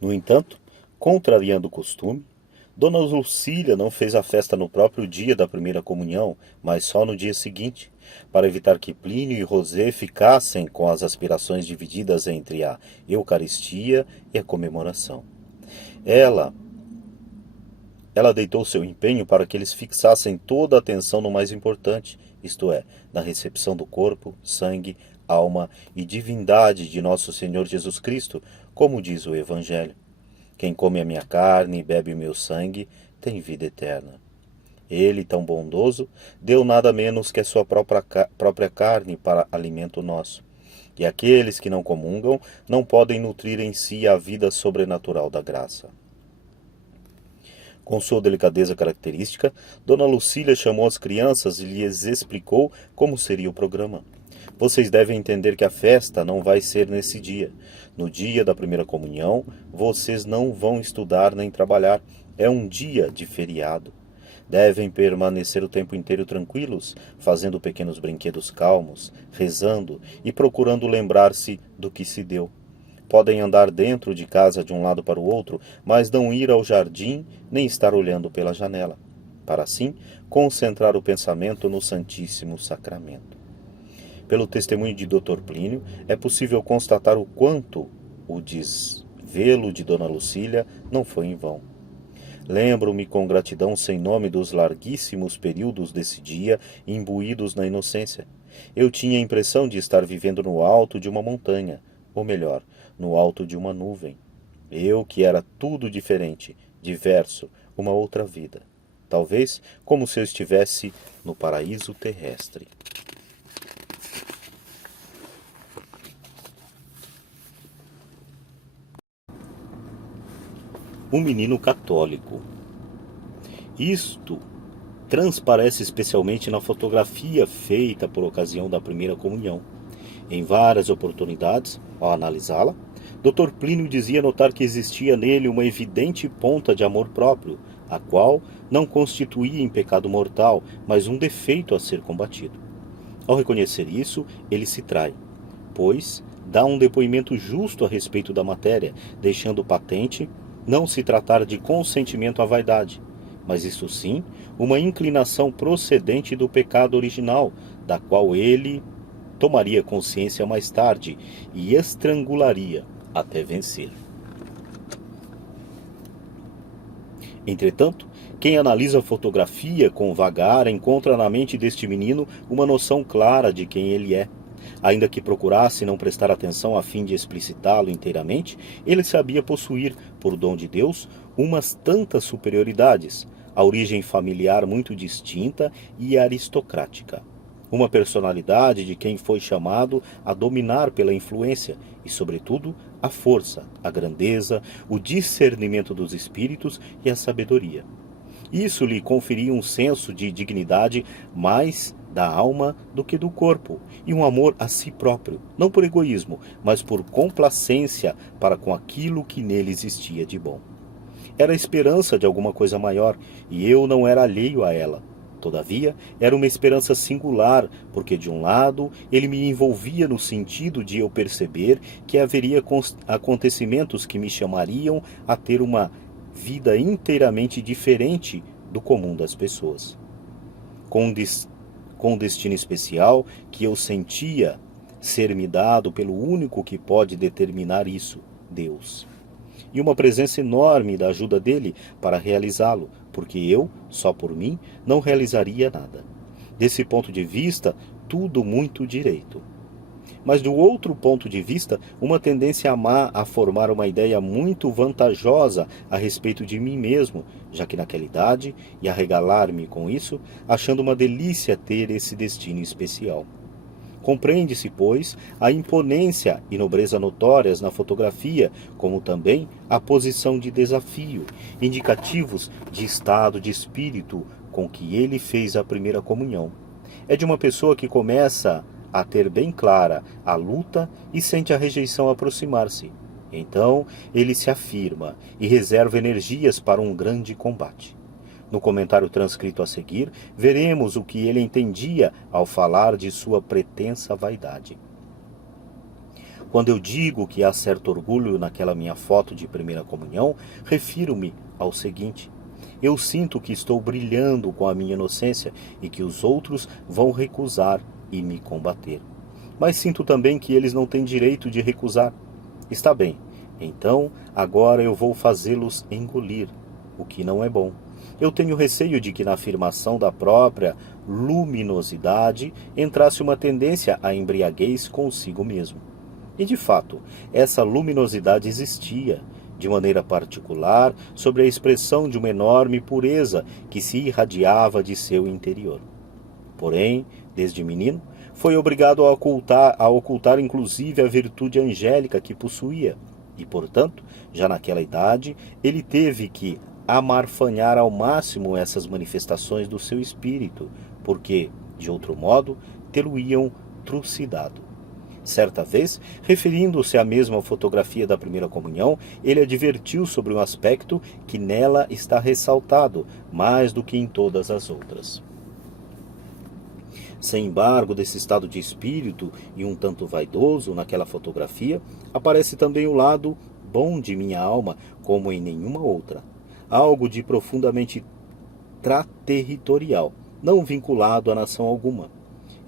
No entanto, contrariando o costume, Dona Lucília não fez a festa no próprio dia da primeira comunhão, mas só no dia seguinte, para evitar que Plínio e Rosé ficassem com as aspirações divididas entre a Eucaristia e a comemoração. Ela ela deitou seu empenho para que eles fixassem toda a atenção no mais importante, isto é, na recepção do corpo, sangue, alma e divindade de nosso Senhor Jesus Cristo, como diz o Evangelho. Quem come a minha carne e bebe o meu sangue tem vida eterna. Ele, tão bondoso, deu nada menos que a sua própria carne para alimento nosso. E aqueles que não comungam não podem nutrir em si a vida sobrenatural da graça. Com sua delicadeza característica, Dona Lucília chamou as crianças e lhes explicou como seria o programa. Vocês devem entender que a festa não vai ser nesse dia. No dia da primeira comunhão, vocês não vão estudar nem trabalhar. É um dia de feriado. Devem permanecer o tempo inteiro tranquilos, fazendo pequenos brinquedos calmos, rezando e procurando lembrar-se do que se deu. Podem andar dentro de casa de um lado para o outro, mas não ir ao jardim nem estar olhando pela janela, para assim concentrar o pensamento no Santíssimo Sacramento. Pelo testemunho de Dr. Plínio, é possível constatar o quanto o desvelo de Dona Lucília não foi em vão. Lembro-me com gratidão sem nome dos larguíssimos períodos desse dia imbuídos na inocência. Eu tinha a impressão de estar vivendo no alto de uma montanha, ou melhor, no alto de uma nuvem. Eu que era tudo diferente, diverso, uma outra vida. Talvez como se eu estivesse no paraíso terrestre. Um menino católico. Isto transparece especialmente na fotografia feita por ocasião da primeira comunhão. Em várias oportunidades, ao analisá-la, Dr. Plínio dizia notar que existia nele uma evidente ponta de amor próprio, a qual não constituía em pecado mortal, mas um defeito a ser combatido. Ao reconhecer isso, ele se trai, pois dá um depoimento justo a respeito da matéria, deixando patente não se tratar de consentimento à vaidade, mas isso sim, uma inclinação procedente do pecado original, da qual ele tomaria consciência mais tarde e estrangularia até vencer. Entretanto, quem analisa a fotografia com vagar encontra na mente deste menino uma noção clara de quem ele é. Ainda que procurasse não prestar atenção a fim de explicitá-lo inteiramente, ele sabia possuir, por dom de Deus, umas tantas superioridades, a origem familiar muito distinta e aristocrática. Uma personalidade de quem foi chamado a dominar pela influência e, sobretudo, a força, a grandeza, o discernimento dos espíritos e a sabedoria. Isso lhe conferia um senso de dignidade mais da alma do que do corpo, e um amor a si próprio, não por egoísmo, mas por complacência para com aquilo que nele existia de bom. Era a esperança de alguma coisa maior, e eu não era alheio a ela. Todavia, era uma esperança singular, porque de um lado ele me envolvia no sentido de eu perceber que haveria acontecimentos que me chamariam a ter uma vida inteiramente diferente do comum das pessoas. Com um destino especial que eu sentia ser-me dado pelo único que pode determinar isso, Deus. E uma presença enorme da ajuda dele para realizá-lo, porque eu, só por mim, não realizaria nada. Desse ponto de vista, tudo muito direito. Mas do outro ponto de vista, uma tendência má a formar uma ideia muito vantajosa a respeito de mim mesmo, já que naquela idade, e a regalar-me com isso, achando uma delícia ter esse destino especial. Compreende-se, pois, a imponência e nobreza notórias na fotografia, como também a posição de desafio, indicativos de estado de espírito com que ele fez a primeira comunhão. É de uma pessoa que começa a ter bem clara a luta e sente a rejeição aproximar-se. Então, ele se afirma e reserva energias para um grande combate. No comentário transcrito a seguir, veremos o que ele entendia ao falar de sua pretensa vaidade. Quando eu digo que há certo orgulho naquela minha foto de primeira comunhão, refiro-me ao seguinte: eu sinto que estou brilhando com a minha inocência e que os outros vão recusar e me combater. Mas sinto também que eles não têm direito de recusar. Está bem, então agora eu vou fazê-los engolir, o que não é bom. Eu tenho receio de que na afirmação da própria luminosidade entrasse uma tendência à embriaguez consigo mesmo. E de fato, essa luminosidade existia, de maneira particular, sobre a expressão de uma enorme pureza que se irradiava de seu interior. Porém, desde menino, foi obrigado a ocultar inclusive a virtude angélica que possuía, e, portanto, já naquela idade, ele teve que amarfanhar ao máximo essas manifestações do seu espírito, porque, de outro modo, tê-lo-iam trucidado. Certa vez, referindo-se à mesma fotografia da primeira comunhão, ele advertiu sobre um aspecto que nela está ressaltado, mais do que em todas as outras. Sem embargo, desse estado de espírito e um tanto vaidoso naquela fotografia, aparece também o lado bom de minha alma, como em nenhuma outra. Algo de profundamente territorial, não vinculado a nação alguma.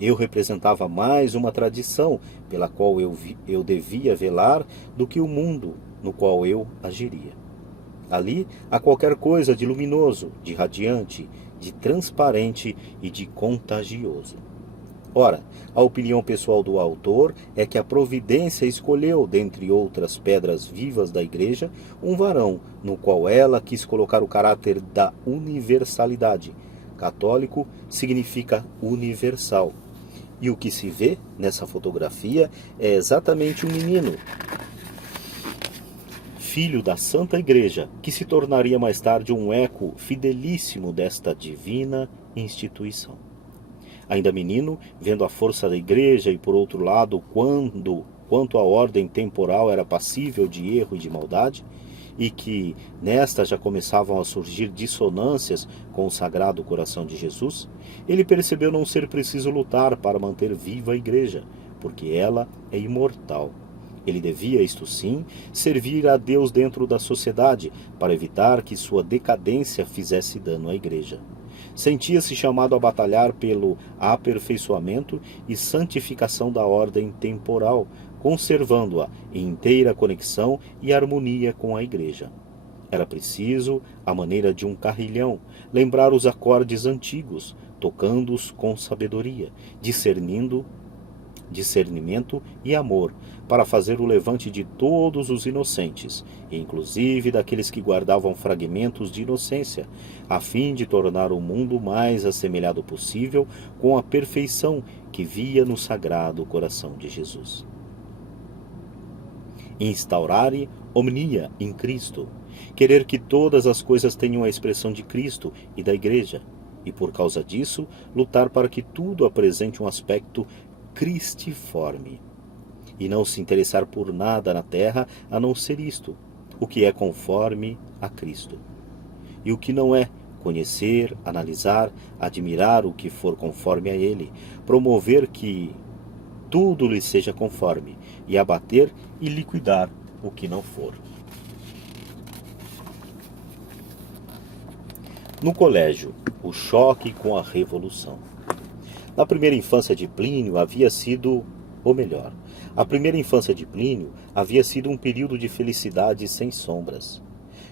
Eu representava mais uma tradição pela qual eu devia velar do que o mundo no qual eu agiria. Ali há qualquer coisa de luminoso, de radiante, de transparente e de contagioso. Ora, a opinião pessoal do autor é que a providência escolheu, dentre outras pedras vivas da igreja, um varão no qual ela quis colocar o caráter da universalidade. Católico significa universal. E o que se vê nessa fotografia é exatamente um menino, filho da Santa Igreja, que se tornaria mais tarde um eco fidelíssimo desta divina instituição. Ainda menino, vendo a força da Igreja e, por outro lado, quanto a ordem temporal era passível de erro e de maldade, e que nesta já começavam a surgir dissonâncias com o Sagrado Coração de Jesus, ele percebeu não ser preciso lutar para manter viva a Igreja, porque ela é imortal. Ele devia, isto sim, servir a Deus dentro da sociedade, para evitar que sua decadência fizesse dano à Igreja. Sentia-se chamado a batalhar pelo aperfeiçoamento e santificação da ordem temporal, conservando-a em inteira conexão e harmonia com a Igreja. Era preciso, à maneira de um carrilhão, lembrar os acordes antigos, tocando-os com sabedoria, discernimento e amor, para fazer o levante de todos os inocentes, inclusive daqueles que guardavam fragmentos de inocência, a fim de tornar o mundo mais assemelhado possível com a perfeição que via no Sagrado Coração de Jesus. Instaurare omnia in Cristo, querer que todas as coisas tenham a expressão de Cristo e da Igreja, e por causa disso, lutar para que tudo apresente um aspecto cristiforme, e não se interessar por nada na terra a não ser isto, o que é conforme a Cristo. E o que não é, conhecer, analisar, admirar o que for conforme a Ele, promover que tudo lhe seja conforme, e abater e liquidar o que não for. No colégio, o choque com a revolução. Na primeira infância de Plínio a primeira infância de Plínio havia sido um período de felicidade sem sombras.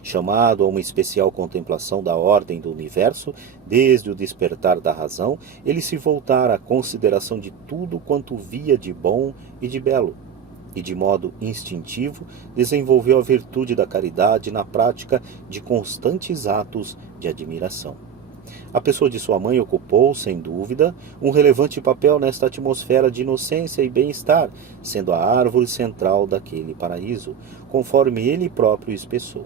Chamado a uma especial contemplação da ordem do universo, desde o despertar da razão, ele se voltara à consideração de tudo quanto via de bom e de belo, e de modo instintivo desenvolveu a virtude da caridade na prática de constantes atos de admiração. A pessoa de sua mãe ocupou, sem dúvida, um relevante papel nesta atmosfera de inocência e bem-estar, sendo a árvore central daquele paraíso, conforme ele próprio expressou.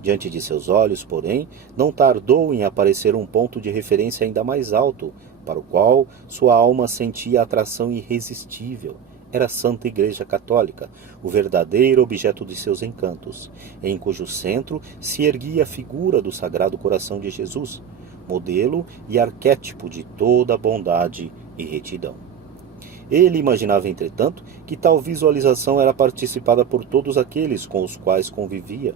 Diante de seus olhos, porém, não tardou em aparecer um ponto de referência ainda mais alto, para o qual sua alma sentia atração irresistível. Era a Santa Igreja Católica, o verdadeiro objeto de seus encantos, em cujo centro se erguia a figura do Sagrado Coração de Jesus, modelo e arquétipo de toda bondade e retidão. Ele imaginava, entretanto, que tal visualização era participada por todos aqueles com os quais convivia.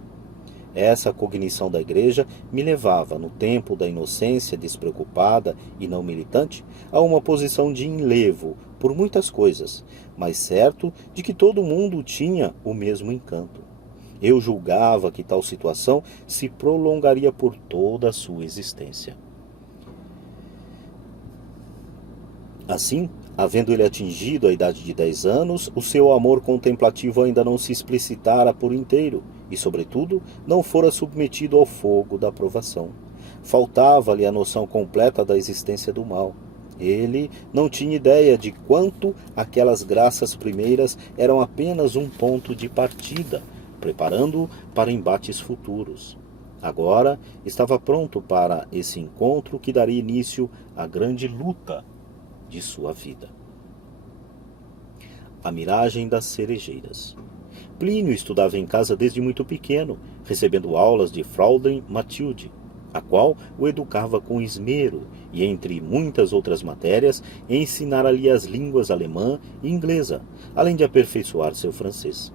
Essa cognição da igreja me levava, no tempo da inocência despreocupada e não militante, a uma posição de enlevo por muitas coisas, mas certo de que todo mundo tinha o mesmo encanto. Eu julgava que tal situação se prolongaria por toda a sua existência. Assim, havendo ele atingido a idade de 10 anos, o seu amor contemplativo ainda não se explicitara por inteiro e, sobretudo, não fora submetido ao fogo da provação. Faltava-lhe a noção completa da existência do mal. Ele não tinha ideia de quanto aquelas graças primeiras eram apenas um ponto de partida, preparando-o para embates futuros. Agora estava pronto para esse encontro que daria início à grande luta de sua vida. A miragem das cerejeiras. Plínio estudava em casa desde muito pequeno, recebendo aulas de Fraulein Mathilde, a qual o educava com esmero e, entre muitas outras matérias, ensinara-lhe as línguas alemã e inglesa, além de aperfeiçoar seu francês.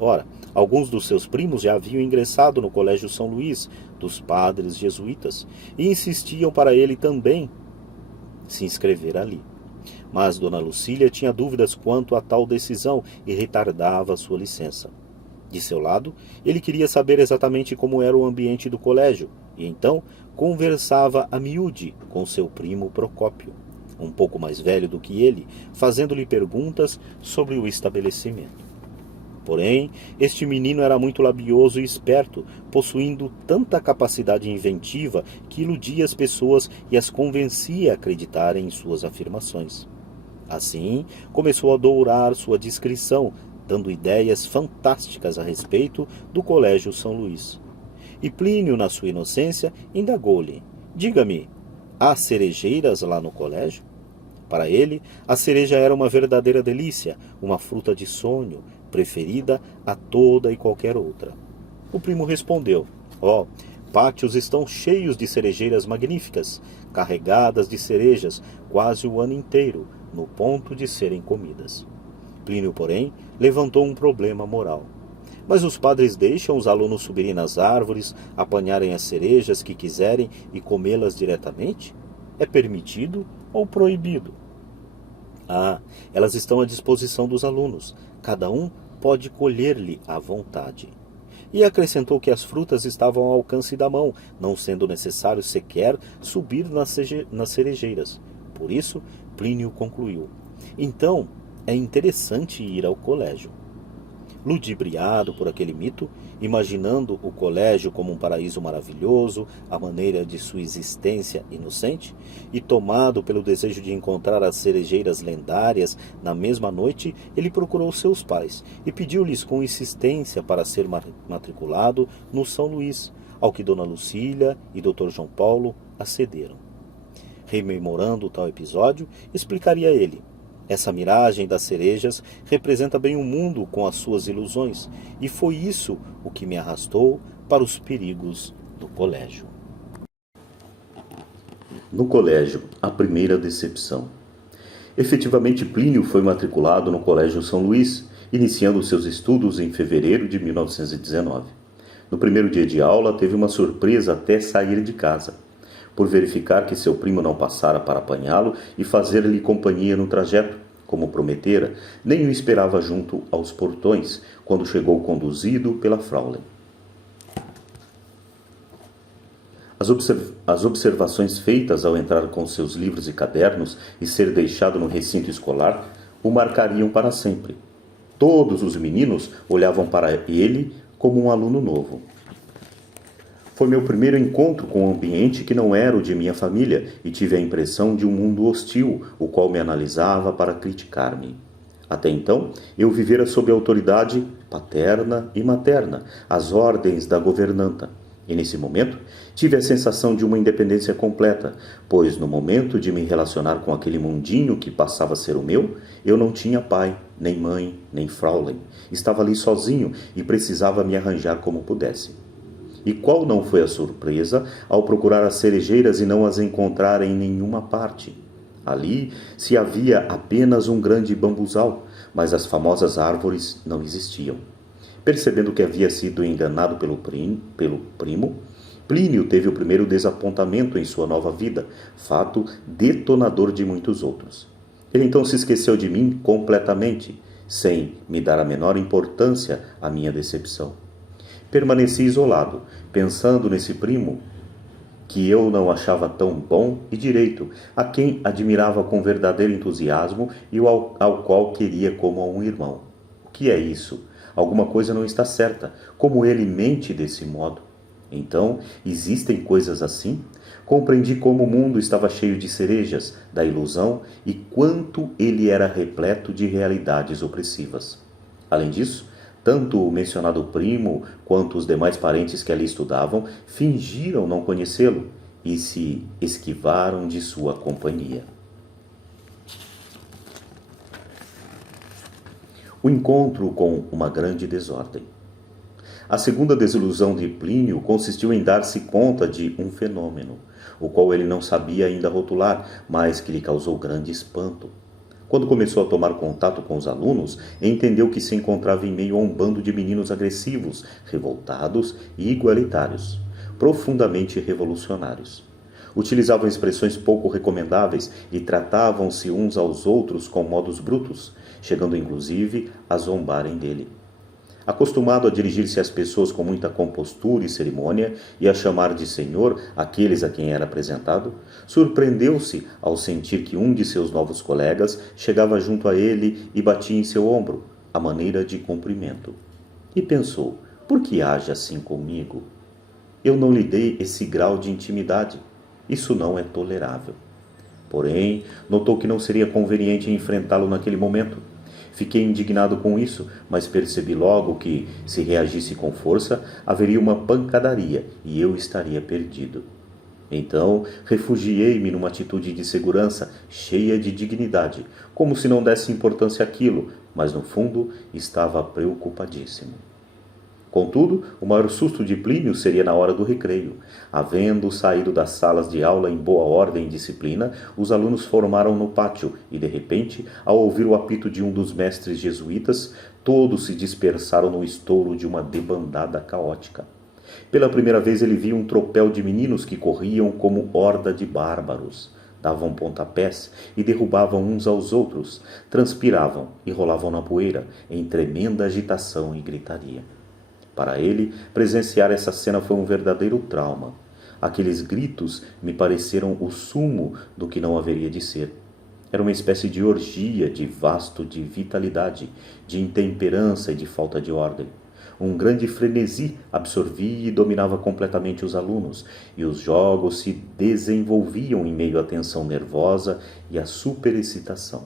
Ora, alguns dos seus primos já haviam ingressado no Colégio São Luís, dos padres jesuítas, e insistiam para ele também se inscrever ali. Mas Dona Lucília tinha dúvidas quanto a tal decisão e retardava sua licença. De seu lado, ele queria saber exatamente como era o ambiente do colégio, e então conversava a miúde com seu primo Procópio, um pouco mais velho do que ele, fazendo-lhe perguntas sobre o estabelecimento. Porém, este menino era muito labioso e esperto, possuindo tanta capacidade inventiva que iludia as pessoas e as convencia a acreditarem em suas afirmações. Assim, começou a dourar sua discrição, dando ideias fantásticas a respeito do Colégio São Luís. E Plínio, na sua inocência, indagou-lhe: diga-me, há cerejeiras lá no colégio? Para ele, a cereja era uma verdadeira delícia, uma fruta de sonho, preferida a toda e qualquer outra. O primo respondeu: pátios estão cheios de cerejeiras magníficas, carregadas de cerejas quase o ano inteiro, no ponto de serem comidas. Plínio, porém, levantou um problema moral. Mas os padres deixam os alunos subirem nas árvores, apanharem as cerejas que quiserem e comê-las diretamente? É permitido ou proibido? Elas estão à disposição dos alunos. Cada um pode colher-lhe à vontade. E acrescentou que as frutas estavam ao alcance da mão, não sendo necessário sequer subir nas cerejeiras. Por isso, Plínio concluiu: então, é interessante ir ao colégio. Ludibriado por aquele mito, imaginando o colégio como um paraíso maravilhoso, à maneira de sua existência inocente, e tomado pelo desejo de encontrar as cerejeiras lendárias, na mesma noite ele procurou seus pais e pediu-lhes com insistência para ser matriculado no São Luís, ao que Dona Lucília e Dr. João Paulo acederam. Rememorando tal episódio, explicaria ele: essa miragem das cerejas representa bem o mundo com as suas ilusões, e foi isso o que me arrastou para os perigos do colégio. No colégio, a primeira decepção. Efetivamente, Plínio foi matriculado no Colégio São Luís, iniciando seus estudos em fevereiro de 1919. No primeiro dia de aula, teve uma surpresa até sair de casa, por verificar que seu primo não passara para apanhá-lo e fazer-lhe companhia no trajeto, como prometera, nem o esperava junto aos portões, quando chegou conduzido pela Fraulein. As observações feitas ao entrar com seus livros e cadernos e ser deixado no recinto escolar o marcariam para sempre. Todos os meninos olhavam para ele como um aluno novo. Foi meu primeiro encontro com um ambiente que não era o de minha família e tive a impressão de um mundo hostil, o qual me analisava para criticar-me. Até então, eu vivera sob a autoridade paterna e materna, as ordens da governanta. E nesse momento, tive a sensação de uma independência completa, pois no momento de me relacionar com aquele mundinho que passava a ser o meu, eu não tinha pai, nem mãe, nem Fraulein. Estava ali sozinho e precisava me arranjar como pudesse. E qual não foi a surpresa ao procurar as cerejeiras e não as encontrar em nenhuma parte? Ali se havia apenas um grande bambuzal, mas as famosas árvores não existiam. Percebendo que havia sido enganado pelo primo, Plínio teve o primeiro desapontamento em sua nova vida, fato detonador de muitos outros. Ele então se esqueceu de mim completamente, sem me dar a menor importância à minha decepção. Permaneci isolado, pensando nesse primo que eu não achava tão bom e direito, a quem admirava com verdadeiro entusiasmo e ao qual queria como a um irmão. O que é isso? Alguma coisa não está certa. Como ele mente desse modo? Então, existem coisas assim? Compreendi como o mundo estava cheio de cerejas, da ilusão, e quanto ele era repleto de realidades opressivas. Além disso, tanto o mencionado primo quanto os demais parentes que ali estudavam fingiram não conhecê-lo e se esquivaram de sua companhia. O encontro com uma grande desordem. A segunda desilusão de Plínio consistiu em dar-se conta de um fenômeno, o qual ele não sabia ainda rotular, mas que lhe causou grande espanto. Quando começou a tomar contato com os alunos, entendeu que se encontrava em meio a um bando de meninos agressivos, revoltados e igualitários, profundamente revolucionários. Utilizavam expressões pouco recomendáveis e tratavam-se uns aos outros com modos brutos, chegando inclusive a zombarem dele. Acostumado a dirigir-se às pessoas com muita compostura e cerimônia e a chamar de senhor aqueles a quem era apresentado, surpreendeu-se ao sentir que um de seus novos colegas chegava junto a ele e batia em seu ombro, à maneira de cumprimento. E pensou, por que age assim comigo? Eu não lhe dei esse grau de intimidade. Isso não é tolerável. Porém, notou que não seria conveniente enfrentá-lo naquele momento. Fiquei indignado com isso, mas percebi logo que, se reagisse com força, haveria uma pancadaria e eu estaria perdido. Então, refugiei-me numa atitude de segurança, cheia de dignidade, como se não desse importância àquilo, mas no fundo estava preocupadíssimo. Contudo, o maior susto de Plínio seria na hora do recreio. Havendo saído das salas de aula em boa ordem e disciplina, os alunos formaram no pátio e, de repente, ao ouvir o apito de um dos mestres jesuítas, todos se dispersaram no estouro de uma debandada caótica. Pela primeira vez ele viu um tropel de meninos que corriam como horda de bárbaros. Davam pontapés e derrubavam uns aos outros, transpiravam e rolavam na poeira, em tremenda agitação e gritaria. Para ele, presenciar essa cena foi um verdadeiro trauma. Aqueles gritos me pareceram o sumo do que não haveria de ser. Era uma espécie de orgia de vasto de vitalidade, de intemperança e de falta de ordem. Um grande frenesi absorvia e dominava completamente os alunos, e os jogos se desenvolviam em meio à tensão nervosa e à superexcitação.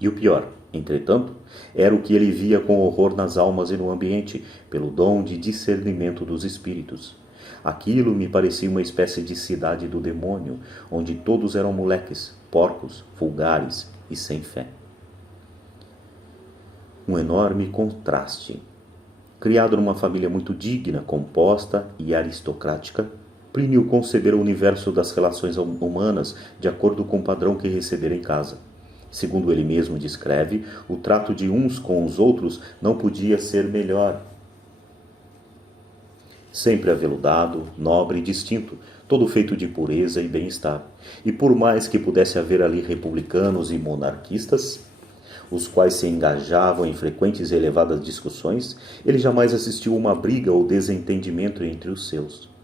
E o pior, entretanto, era o que ele via com horror nas almas e no ambiente, pelo dom de discernimento dos espíritos. Aquilo me parecia uma espécie de cidade do demônio, onde todos eram moleques, porcos, vulgares e sem fé. Um enorme contraste. Criado numa família muito digna, composta e aristocrática, Plínio concebera o universo das relações humanas de acordo com o padrão que recebera em casa. Segundo ele mesmo descreve, o trato de uns com os outros não podia ser melhor. Sempre aveludado, nobre e distinto, todo feito de pureza e bem-estar. E por mais que pudesse haver ali republicanos e monarquistas, os quais se engajavam em frequentes e elevadas discussões, ele jamais assistiu a uma briga ou desentendimento entre os seus.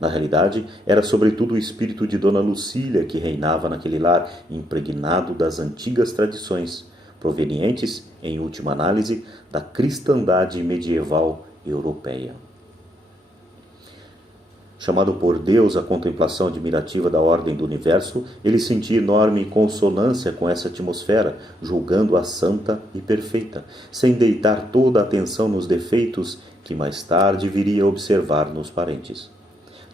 Na realidade, era sobretudo o espírito de Dona Lucília que reinava naquele lar, impregnado das antigas tradições, provenientes, em última análise, da cristandade medieval europeia. Chamado por Deus à contemplação admirativa da ordem do universo, ele sentia enorme consonância com essa atmosfera, julgando-a santa e perfeita, sem deitar toda a atenção nos defeitos que mais tarde viria a observar nos parentes.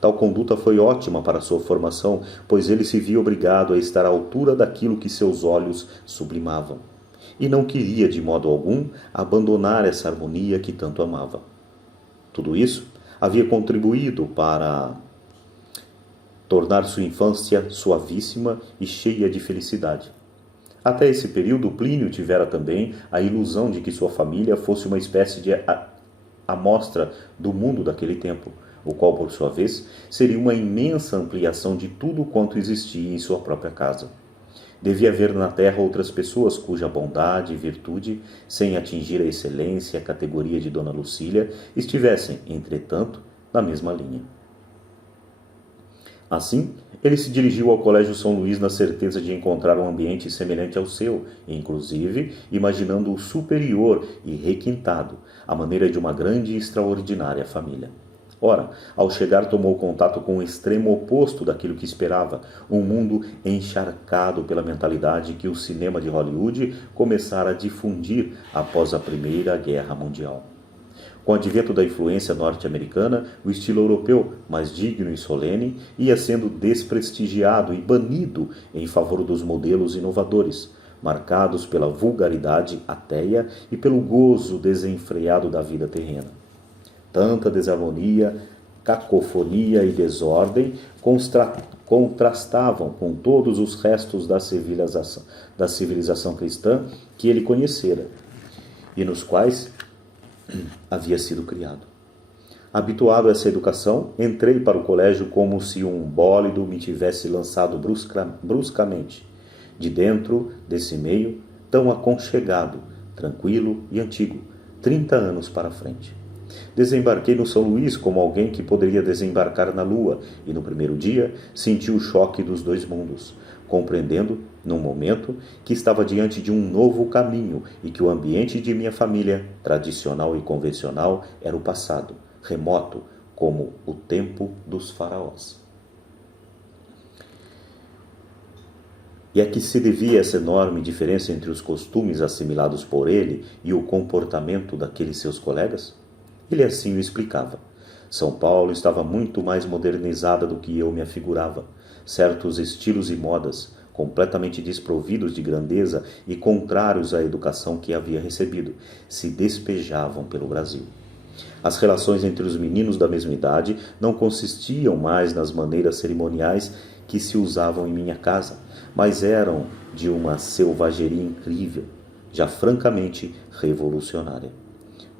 Tal conduta foi ótima para sua formação, pois ele se via obrigado a estar à altura daquilo que seus olhos sublimavam. E não queria, de modo algum, abandonar essa harmonia que tanto amava. Tudo isso havia contribuído para tornar sua infância suavíssima e cheia de felicidade. Até esse período, Plínio tivera também a ilusão de que sua família fosse uma espécie de amostra do mundo daquele tempo, o qual, por sua vez, seria uma imensa ampliação de tudo quanto existia em sua própria casa. Devia haver na terra outras pessoas cuja bondade e virtude, sem atingir a excelência e a categoria de Dona Lucília, estivessem, entretanto, na mesma linha. Assim, ele se dirigiu ao Colégio São Luís na certeza de encontrar um ambiente semelhante ao seu, inclusive imaginando-o superior e requintado, à maneira de uma grande e extraordinária família. Ora, ao chegar tomou contato com o extremo oposto daquilo que esperava, um mundo encharcado pela mentalidade que o cinema de Hollywood começara a difundir após a Primeira Guerra Mundial. Com o advento da influência norte-americana, o estilo europeu, mais digno e solene, ia sendo desprestigiado e banido em favor dos modelos inovadores, marcados pela vulgaridade ateia e pelo gozo desenfreado da vida terrena. Tanta desarmonia, cacofonia e desordem contrastavam com todos os restos da civilização cristã que ele conhecera e nos quais havia sido criado. Habituado a essa educação, entrei para o colégio como se um bólido me tivesse lançado bruscamente, de dentro desse meio tão aconchegado, tranquilo e antigo, 30 anos para frente. Desembarquei no São Luís como alguém que poderia desembarcar na Lua, e no primeiro dia senti o choque dos dois mundos, compreendendo, num momento, que estava diante de um novo caminho e que o ambiente de minha família, tradicional e convencional, era o passado, remoto, como o tempo dos faraós. E a que se devia essa enorme diferença entre os costumes assimilados por ele e o comportamento daqueles seus colegas? Ele assim o explicava. São Paulo estava muito mais modernizada do que eu me afigurava. Certos estilos e modas, completamente desprovidos de grandeza e contrários à educação que havia recebido, se despejavam pelo Brasil. As relações entre os meninos da mesma idade não consistiam mais nas maneiras cerimoniais que se usavam em minha casa, mas eram de uma selvageria incrível, já francamente revolucionária.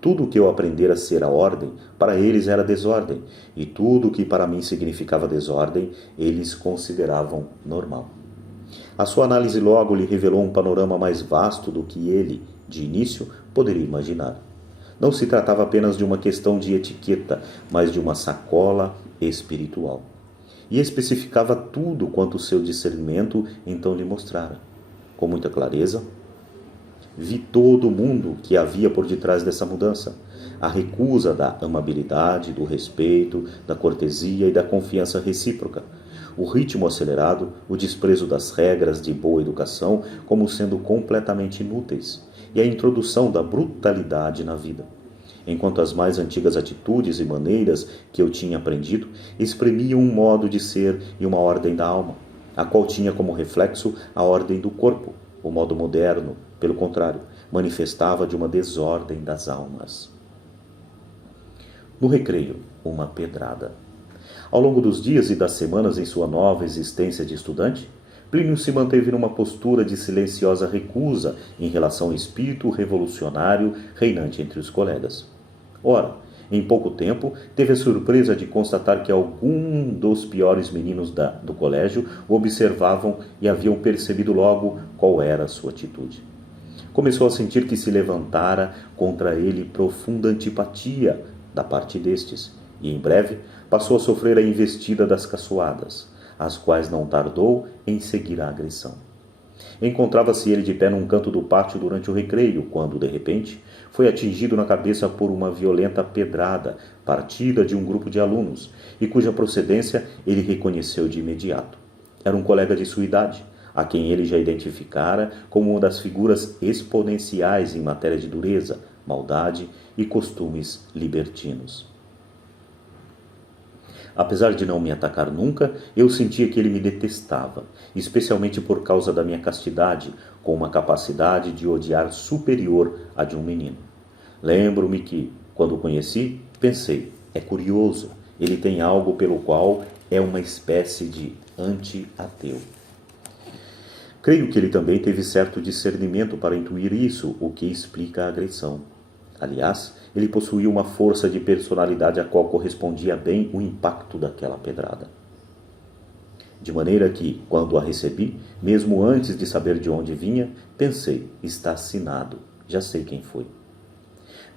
Tudo o que eu aprendera a ser a ordem, para eles era desordem, e tudo o que para mim significava desordem, eles consideravam normal. A sua análise logo lhe revelou um panorama mais vasto do que ele, de início, poderia imaginar. Não se tratava apenas de uma questão de etiqueta, mas de uma sacola espiritual. E especificava tudo quanto o seu discernimento então lhe mostrara. Com muita clareza, vi todo o mundo que havia por detrás dessa mudança. A recusa da amabilidade, do respeito, da cortesia e da confiança recíproca. O ritmo acelerado, o desprezo das regras de boa educação como sendo completamente inúteis. E a introdução da brutalidade na vida. Enquanto as mais antigas atitudes e maneiras que eu tinha aprendido exprimiam um modo de ser e uma ordem da alma, a qual tinha como reflexo a ordem do corpo. O modo moderno, pelo contrário, manifestava de uma desordem das almas. No recreio, uma pedrada. Ao longo dos dias e das semanas em sua nova existência de estudante, Plínio se manteve numa postura de silenciosa recusa em relação ao espírito revolucionário reinante entre os colegas. Ora, em pouco tempo, teve a surpresa de constatar que algum dos piores meninos do colégio o observavam e haviam percebido logo qual era a sua atitude. Começou a sentir que se levantara contra ele profunda antipatia da parte destes, e em breve passou a sofrer a investida das caçoadas, as quais não tardou em seguir a agressão. Encontrava-se ele de pé num canto do pátio durante o recreio, quando, de repente, foi atingido na cabeça por uma violenta pedrada, partida de um grupo de alunos, e cuja procedência ele reconheceu de imediato. Era um colega de sua idade, a quem ele já identificara como uma das figuras exponenciais em matéria de dureza, maldade e costumes libertinos. Apesar de não me atacar nunca, eu sentia que ele me detestava, especialmente por causa da minha castidade, com uma capacidade de odiar superior à de um menino. Lembro-me que, quando o conheci, pensei, é curioso, ele tem algo pelo qual é uma espécie de anti-ateu. Creio que ele também teve certo discernimento para intuir isso, o que explica a agressão. Aliás, ele possuía uma força de personalidade a qual correspondia bem o impacto daquela pedrada. De maneira que, quando a recebi, mesmo antes de saber de onde vinha, pensei, está assinado, já sei quem foi.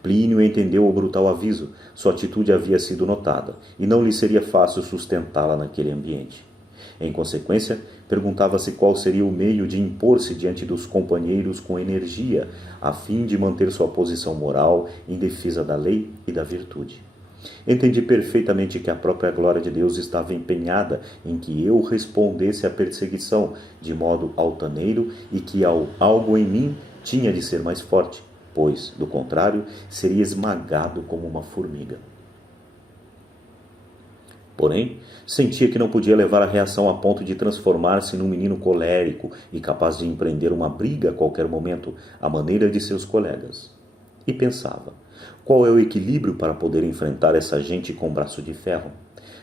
Plínio entendeu o brutal aviso, sua atitude havia sido notada, e não lhe seria fácil sustentá-la naquele ambiente. Em consequência, perguntava-se qual seria o meio de impor-se diante dos companheiros com energia, a fim de manter sua posição moral em defesa da lei e da virtude. Entendi perfeitamente que a própria glória de Deus estava empenhada em que eu respondesse à perseguição de modo altaneiro e que algo em mim tinha de ser mais forte, pois, do contrário, seria esmagado como uma formiga. Porém, sentia que não podia levar a reação a ponto de transformar-se num menino colérico e capaz de empreender uma briga a qualquer momento, à maneira de seus colegas. E pensava, qual é o equilíbrio para poder enfrentar essa gente com braço de ferro?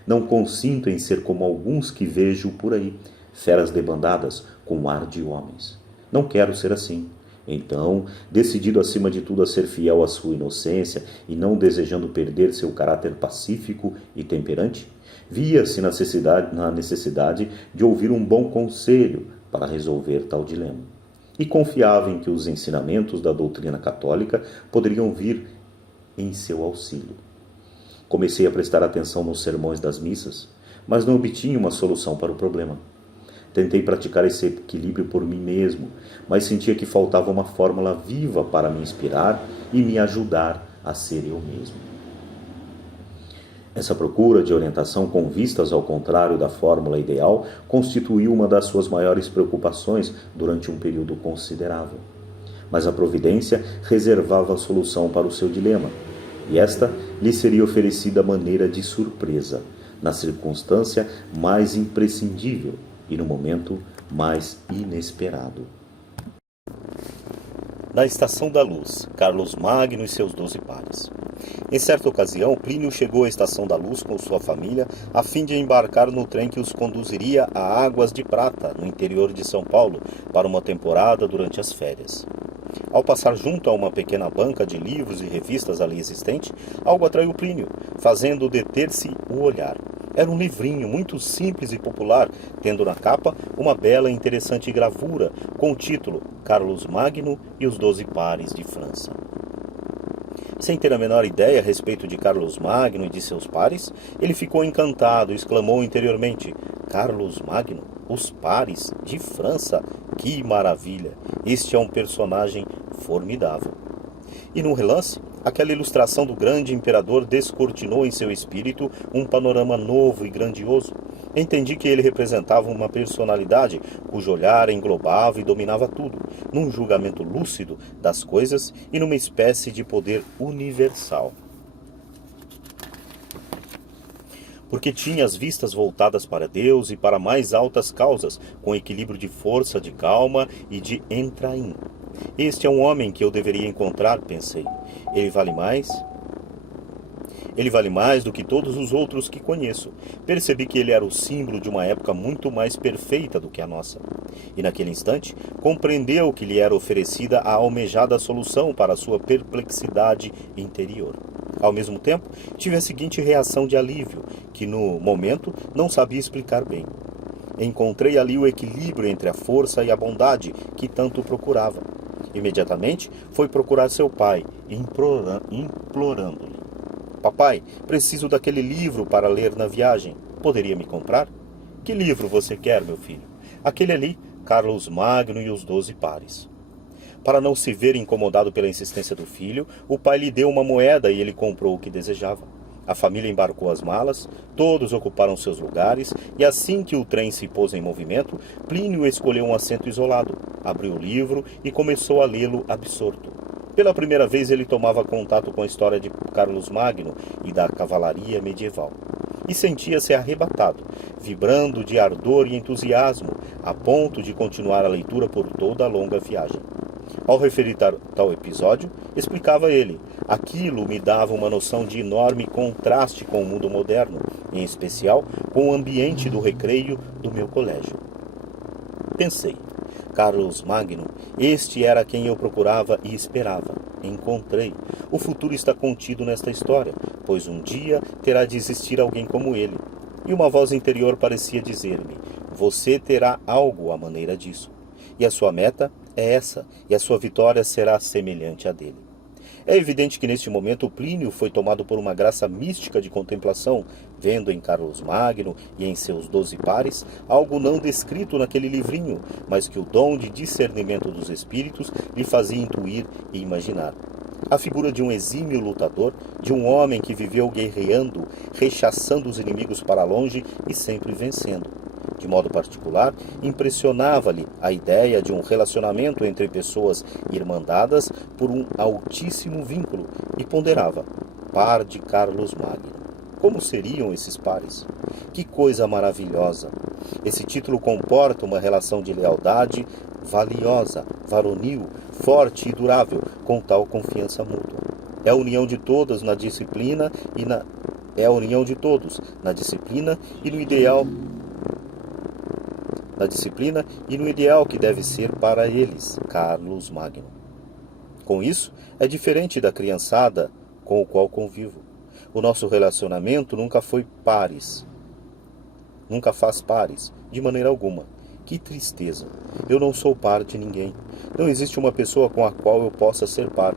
Não consinto em ser como alguns que vejo por aí, feras debandadas com ar de homens. Não quero ser assim. Então, decidido acima de tudo a ser fiel à sua inocência e não desejando perder seu caráter pacífico e temperante, via-se na necessidade de ouvir um bom conselho para resolver tal dilema. E confiava em que os ensinamentos da doutrina católica poderiam vir em seu auxílio. Comecei a prestar atenção nos sermões das missas, mas não obtinha uma solução para o problema. Tentei praticar esse equilíbrio por mim mesmo, mas sentia que faltava uma fórmula viva para me inspirar e me ajudar a ser eu mesmo. Essa procura de orientação com vistas ao contrário da fórmula ideal constituiu uma das suas maiores preocupações durante um período considerável. Mas a providência reservava a solução para o seu dilema, e esta lhe seria oferecida à maneira de surpresa, na circunstância mais imprescindível e no momento mais inesperado. Na Estação da Luz, Carlos Magno e seus 12 pares. Em certa ocasião, Plínio chegou à Estação da Luz com sua família a fim de embarcar no trem que os conduziria a Águas de Prata, no interior de São Paulo, para uma temporada durante as férias. Ao passar junto a uma pequena banca de livros e revistas ali existente, algo atraiu Plínio, fazendo deter-se o olhar. Era um livrinho muito simples e popular, tendo na capa uma bela e interessante gravura com o título Carlos Magno e os 12 pares de França. Sem ter a menor ideia a respeito de Carlos Magno e de seus pares, ele ficou encantado e exclamou interiormente: Carlos Magno? Os pares de França? Que maravilha! Este é um personagem formidável. E num relance, aquela ilustração do grande imperador descortinou em seu espírito um panorama novo e grandioso. Entendi que ele representava uma personalidade cujo olhar englobava e dominava tudo, num julgamento lúcido das coisas e numa espécie de poder universal. Porque tinha as vistas voltadas para Deus e para mais altas causas, com equilíbrio de força, de calma e de entraim. Este é um homem que eu deveria encontrar, pensei. Ele vale mais do que todos os outros que conheço. Percebi que ele era o símbolo de uma época muito mais perfeita do que a nossa. E naquele instante, compreendeu que lhe era oferecida a almejada solução para a sua perplexidade interior. Ao mesmo tempo, tive a seguinte reação de alívio, que no momento não sabia explicar bem. Encontrei ali o equilíbrio entre a força e a bondade que tanto procurava. Imediatamente foi procurar seu pai, implorando-lhe: Papai, preciso daquele livro para ler na viagem. Poderia me comprar? Que livro você quer, meu filho? Aquele ali, Carlos Magno e os 12 pares. Para não se ver incomodado pela insistência do filho, o pai lhe deu uma moeda e ele comprou o que desejava. A família embarcou as malas, todos ocuparam seus lugares, e assim que o trem se pôs em movimento, Plínio escolheu um assento isolado, abriu o livro e começou a lê-lo absorto. Pela primeira vez ele tomava contato com a história de Carlos Magno e da cavalaria medieval. E sentia-se arrebatado, vibrando de ardor e entusiasmo, a ponto de continuar a leitura por toda a longa viagem. Ao referir tal episódio, explicava ele, aquilo me dava uma noção de enorme contraste com o mundo moderno, em especial com o ambiente do recreio do meu colégio. Pensei, Carlos Magno, este era quem eu procurava e esperava. Encontrei. O futuro está contido nesta história, pois um dia terá de existir alguém como ele. E uma voz interior parecia dizer-me, você terá algo à maneira disso. E a sua meta é essa, e a sua vitória será semelhante à dele. É evidente que neste momento Plínio foi tomado por uma graça mística de contemplação, vendo em Carlos Magno e em seus 12 pares algo não descrito naquele livrinho, mas que o dom de discernimento dos espíritos lhe fazia intuir e imaginar. A figura de um exímio lutador, de um homem que viveu guerreando, rechaçando os inimigos para longe e sempre vencendo. De modo particular, impressionava-lhe a ideia de um relacionamento entre pessoas irmandadas por um altíssimo vínculo e ponderava, par de Carlos Magno. Como seriam esses pares? Que coisa maravilhosa! Esse título comporta uma relação de lealdade valiosa, varonil, forte e durável, com tal confiança mútua. É a união de todos na disciplina e no ideal que deve ser para eles, Carlos Magno. Com isso, é diferente da criançada com o qual convivo. O nosso relacionamento nunca faz pares, de maneira alguma. Que tristeza! Eu não sou par de ninguém. Não existe uma pessoa com a qual eu possa ser par.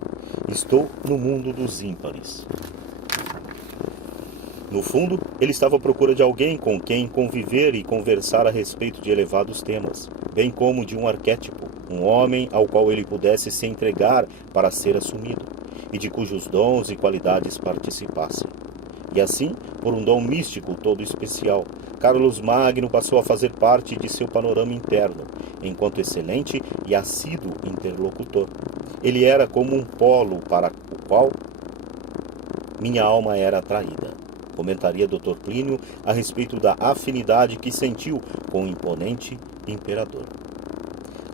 Estou no mundo dos ímpares. No fundo, ele estava à procura de alguém com quem conviver e conversar a respeito de elevados temas, bem como de um arquétipo, um homem ao qual ele pudesse se entregar para ser assumido, e de cujos dons e qualidades participasse. E assim, por um dom místico todo especial, Carlos Magno passou a fazer parte de seu panorama interno, enquanto excelente e assíduo interlocutor. Ele era como um polo para o qual minha alma era atraída. Comentaria Dr. Plínio a respeito da afinidade que sentiu com o imponente imperador.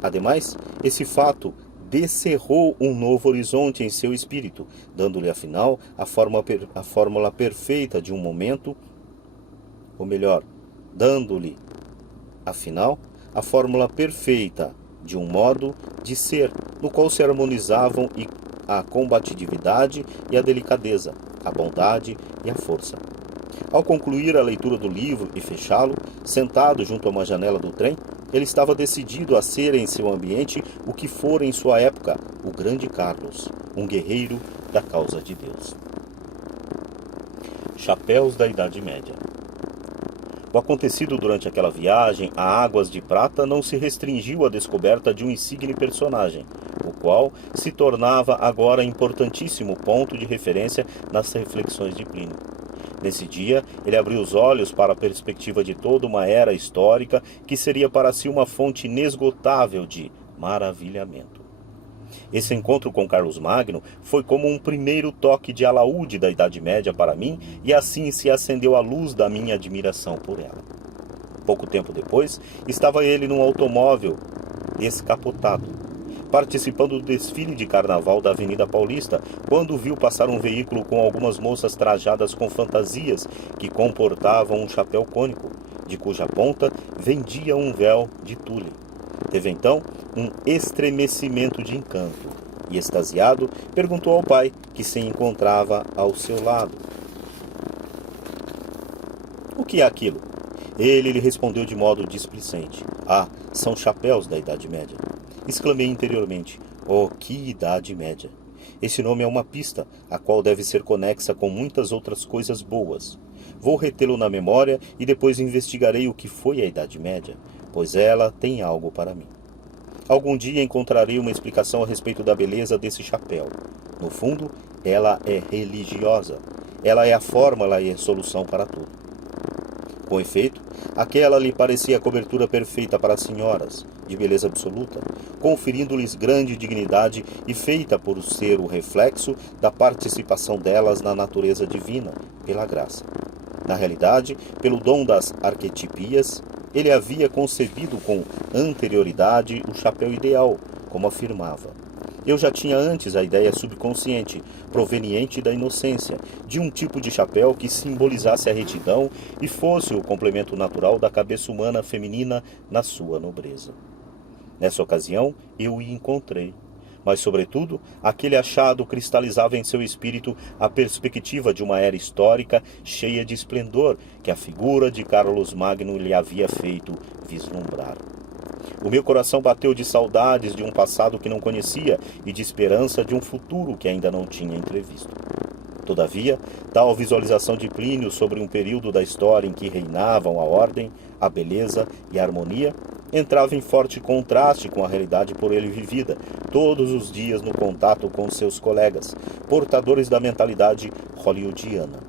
Ademais, esse fato descerrou um novo horizonte em seu espírito, dando-lhe afinal a fórmula perfeita de um momento, ou melhor, dando-lhe afinal a fórmula perfeita de um modo de ser, no qual se harmonizavam a combatividade e a delicadeza, a bondade e a força. Ao concluir a leitura do livro e fechá-lo, sentado junto a uma janela do trem, ele estava decidido a ser em seu ambiente o que fora em sua época o grande Carlos, um guerreiro da causa de Deus. Chapéus da Idade Média. O acontecido durante aquela viagem a Águas de Prata não se restringiu à descoberta de um insigne personagem, o qual se tornava agora importantíssimo ponto de referência nas reflexões de Plínio. Nesse dia, ele abriu os olhos para a perspectiva de toda uma era histórica que seria para si uma fonte inesgotável de maravilhamento. Esse encontro com Carlos Magno foi como um primeiro toque de alaúde da Idade Média para mim, e assim se acendeu a luz da minha admiração por ela. Pouco tempo depois, estava ele num automóvel descapotado, participando do desfile de carnaval da Avenida Paulista, quando viu passar um veículo com algumas moças trajadas com fantasias que comportavam um chapéu cônico, de cuja ponta vendia um véu de tule. Teve então um estremecimento de encanto e, extasiado, perguntou ao pai, que se encontrava ao seu lado: "O que é aquilo?" Ele lhe respondeu de modo displicente: "Ah, são chapéus da Idade Média." Exclamei interiormente: "Oh, que Idade Média!" Esse nome é uma pista, a qual deve ser conexa com muitas outras coisas boas. Vou retê-lo na memória e depois investigarei o que foi a Idade Média, pois ela tem algo para mim. Algum dia encontrarei uma explicação a respeito da beleza desse chapéu. No fundo, ela é religiosa. Ela é a fórmula e a solução para tudo. Com efeito, aquela lhe parecia a cobertura perfeita para as senhoras, de beleza absoluta, conferindo-lhes grande dignidade e feita por ser o reflexo da participação delas na natureza divina, pela graça. Na realidade, pelo dom das arquetipias, ele havia concebido com anterioridade o chapéu ideal, como afirmava. Eu já tinha antes a ideia subconsciente, proveniente da inocência, de um tipo de chapéu que simbolizasse a retidão e fosse o complemento natural da cabeça humana feminina na sua nobreza. Nessa ocasião, eu o encontrei. Mas, sobretudo, aquele achado cristalizava em seu espírito a perspectiva de uma era histórica cheia de esplendor que a figura de Carlos Magno lhe havia feito vislumbrar. O meu coração bateu de saudades de um passado que não conhecia e de esperança de um futuro que ainda não tinha entrevisto. Todavia, tal visualização de Plínio sobre um período da história em que reinavam a ordem, a beleza e a harmonia entrava em forte contraste com a realidade por ele vivida, todos os dias no contato com seus colegas, portadores da mentalidade hollywoodiana,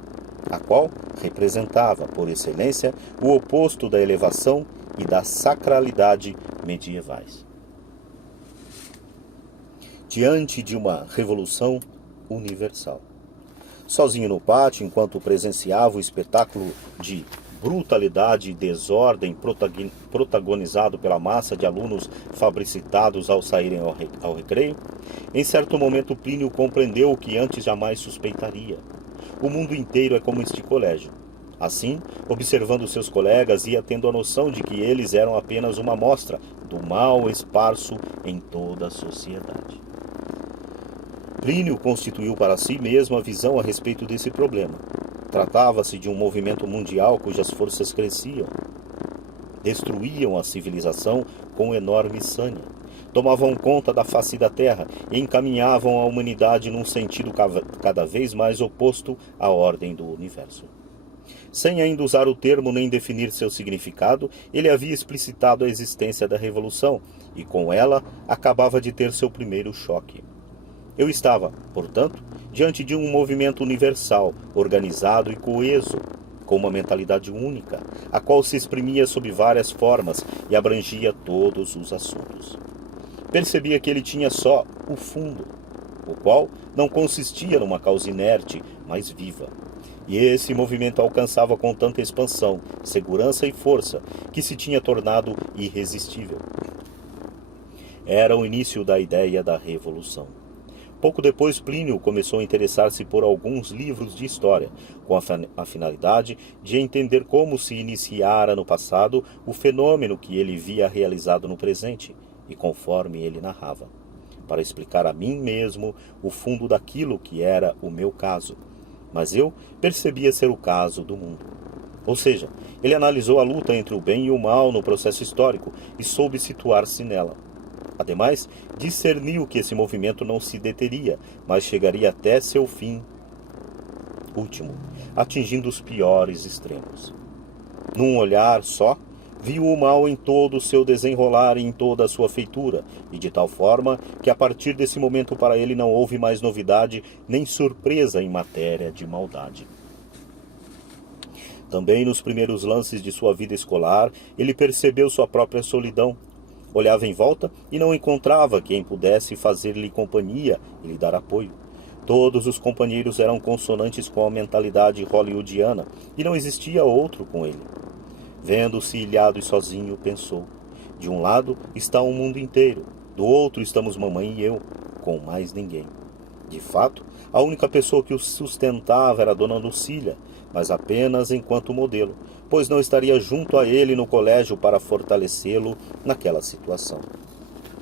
a qual representava, por excelência, o oposto da elevação e da sacralidade medievais. Diante de uma revolução universal. Sozinho no pátio, enquanto presenciava o espetáculo de brutalidade e desordem protagonizado pela massa de alunos fabricitados ao saírem ao recreio, em certo momento Plínio compreendeu o que antes jamais suspeitaria. O mundo inteiro é como este colégio. Assim, observando seus colegas, ia tendo a noção de que eles eram apenas uma amostra do mal esparso em toda a sociedade. Plínio constituiu para si mesmo a visão a respeito desse problema. Tratava-se de um movimento mundial cujas forças cresciam, destruíam a civilização com enorme sanha, tomavam conta da face da terra e encaminhavam a humanidade num sentido cada vez mais oposto à ordem do universo. Sem ainda usar o termo nem definir seu significado, ele havia explicitado a existência da revolução e com ela acabava de ter seu primeiro choque. Eu estava, portanto, diante de um movimento universal, organizado e coeso, com uma mentalidade única, a qual se exprimia sob várias formas e abrangia todos os assuntos. Percebia que ele tinha só o fundo, o qual não consistia numa causa inerte, mas viva. E esse movimento alcançava com tanta expansão, segurança e força, que se tinha tornado irresistível. Era o início da ideia da revolução. Pouco depois, Plínio começou a interessar-se por alguns livros de história, com a finalidade de entender como se iniciara no passado o fenômeno que ele via realizado no presente, e conforme ele narrava, para explicar a mim mesmo o fundo daquilo que era o meu caso, mas eu percebia ser o caso do mundo. Ou seja, ele analisou a luta entre o bem e o mal no processo histórico e soube situar-se nela. Ademais, discerniu que esse movimento não se deteria, mas chegaria até seu fim último, atingindo os piores extremos. Num olhar só, viu o mal em todo o seu desenrolar e em toda a sua feitura, e de tal forma que a partir desse momento para ele não houve mais novidade nem surpresa em matéria de maldade. Também nos primeiros lances de sua vida escolar, ele percebeu sua própria solidão. Olhava em volta e não encontrava quem pudesse fazer-lhe companhia e lhe dar apoio. Todos os companheiros eram consonantes com a mentalidade hollywoodiana e não existia outro com ele. Vendo-se ilhado e sozinho, pensou: de um lado está o mundo inteiro, do outro estamos mamãe e eu, com mais ninguém. De fato, a única pessoa que o sustentava era a dona Lucília, mas apenas enquanto modelo, pois não estaria junto a ele no colégio para fortalecê-lo naquela situação.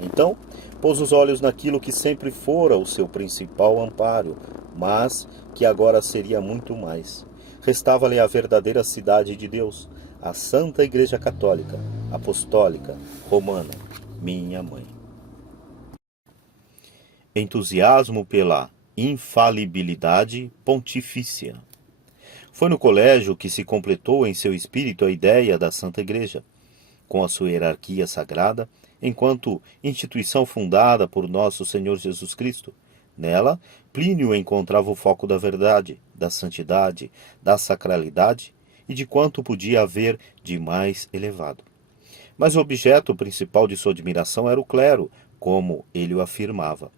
Então, pôs os olhos naquilo que sempre fora o seu principal amparo, mas que agora seria muito mais. Restava-lhe a verdadeira cidade de Deus, a Santa Igreja Católica, Apostólica, Romana, minha mãe. Entusiasmo pela infalibilidade pontifícia. Foi no colégio que se completou em seu espírito a ideia da Santa Igreja, com a sua hierarquia sagrada, enquanto instituição fundada por nosso Senhor Jesus Cristo. Nela, Plínio encontrava o foco da verdade, da santidade, da sacralidade e de quanto podia haver de mais elevado. Mas o objeto principal de sua admiração era o clero, como ele o afirmava.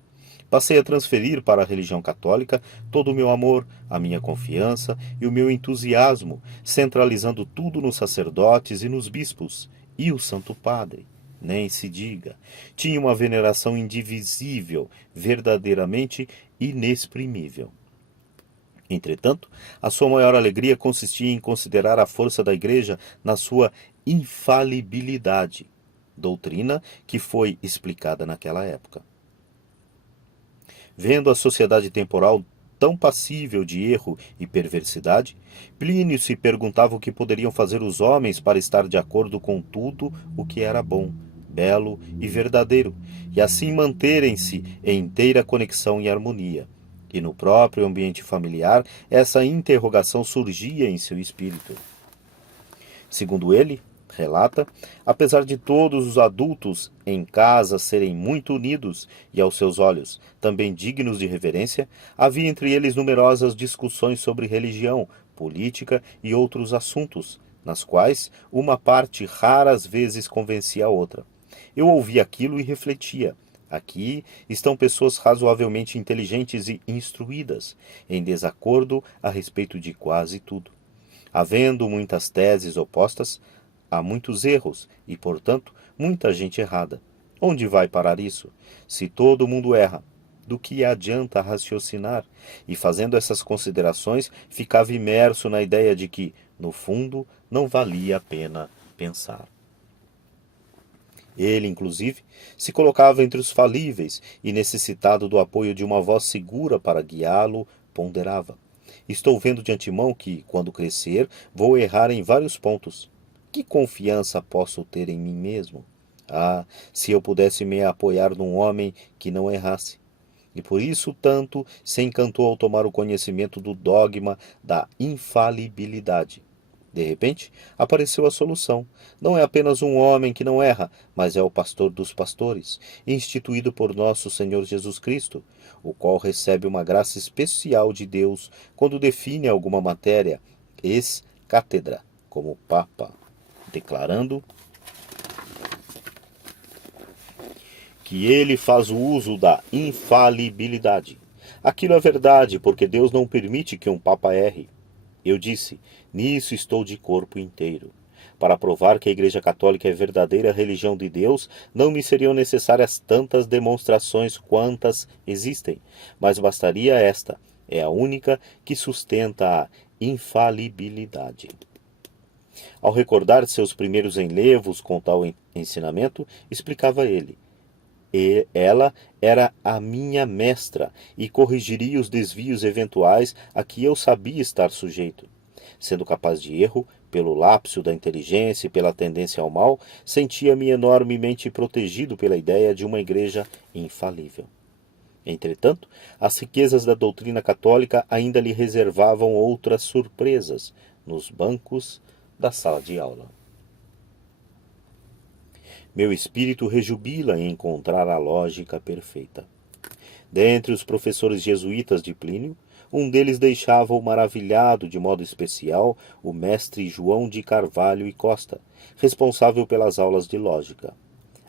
Passei a transferir para a religião católica todo o meu amor, a minha confiança e o meu entusiasmo, centralizando tudo nos sacerdotes e nos bispos, e o Santo Padre. nem se diga. Tinha uma veneração indivisível, verdadeiramente inexprimível. Entretanto, a sua maior alegria consistia em considerar a força da Igreja na sua infalibilidade, doutrina que foi explicada naquela época. Vendo a sociedade temporal tão passível de erro e perversidade, Plínio se perguntava o que poderiam fazer os homens para estar de acordo com tudo o que era bom, belo e verdadeiro, e assim manterem-se em inteira conexão e harmonia. E no próprio ambiente familiar, essa interrogação surgia em seu espírito. Segundo ele, relata, apesar de todos os adultos em casa serem muito unidos e aos seus olhos também dignos de reverência, havia entre eles numerosas discussões sobre religião, política e outros assuntos, nas quais uma parte raras vezes convencia a outra. Eu ouvia aquilo e refletia. Aqui estão pessoas razoavelmente inteligentes e instruídas, em desacordo a respeito de quase tudo. Havendo muitas teses opostas, há muitos erros e, portanto, muita gente errada. Onde vai parar isso? Se todo mundo erra, do que adianta raciocinar? E fazendo essas considerações, ficava imerso na ideia de que, no fundo, não valia a pena pensar. Ele, inclusive, se colocava entre os falíveis e, necessitado do apoio de uma voz segura para guiá-lo, ponderava. Estou vendo de antemão que, quando crescer, vou errar em vários pontos. Que confiança posso ter em mim mesmo? Ah, se eu pudesse me apoiar num homem que não errasse. E por isso tanto se encantou ao tomar o conhecimento do dogma da infalibilidade. De repente, apareceu a solução. Não é apenas um homem que não erra, mas é o pastor dos pastores, instituído por nosso Senhor Jesus Cristo, o qual recebe uma graça especial de Deus quando define alguma matéria, ex cátedra, como Papa, declarando que ele faz o uso da infalibilidade. Aquilo é verdade, porque Deus não permite que um Papa erre. Eu disse, nisso estou de corpo inteiro. Para provar que a Igreja Católica é a verdadeira religião de Deus, não me seriam necessárias tantas demonstrações quantas existem, mas bastaria esta, é a única que sustenta a infalibilidade. Ao recordar seus primeiros enlevos com tal ensinamento, explicava ele, e ela era a minha mestra e corrigiria os desvios eventuais a que eu sabia estar sujeito. Sendo capaz de erro, pelo lapso da inteligência e pela tendência ao mal, sentia-me enormemente protegido pela ideia de uma igreja infalível. Entretanto, as riquezas da doutrina católica ainda lhe reservavam outras surpresas nos bancos da sala de aula. Meu espírito rejubila em encontrar a lógica perfeita. Dentre os professores jesuítas de Plínio, um deles deixava-o maravilhado de modo especial o mestre João de Carvalho e Costa, responsável pelas aulas de lógica.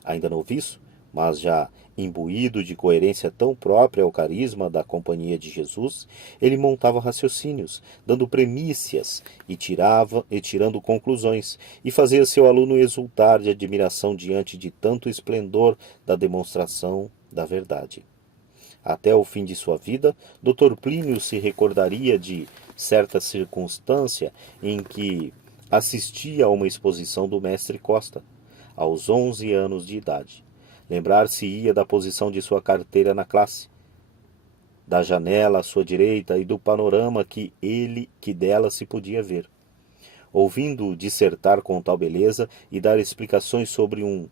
Ainda noviço, mas já imbuído de coerência tão própria ao carisma da Companhia de Jesus, ele montava raciocínios, dando premissas e tirando conclusões, e fazia seu aluno exultar de admiração diante de tanto esplendor da demonstração da verdade. Até o fim de sua vida, Dr. Plínio se recordaria de certa circunstância em que assistia a uma exposição do mestre Costa, aos 11 anos de idade. Lembrar-se-ia da posição de sua carteira na classe, da janela à sua direita e do panorama que dela se podia ver. Ouvindo-o dissertar com tal beleza e dar explicações sobre um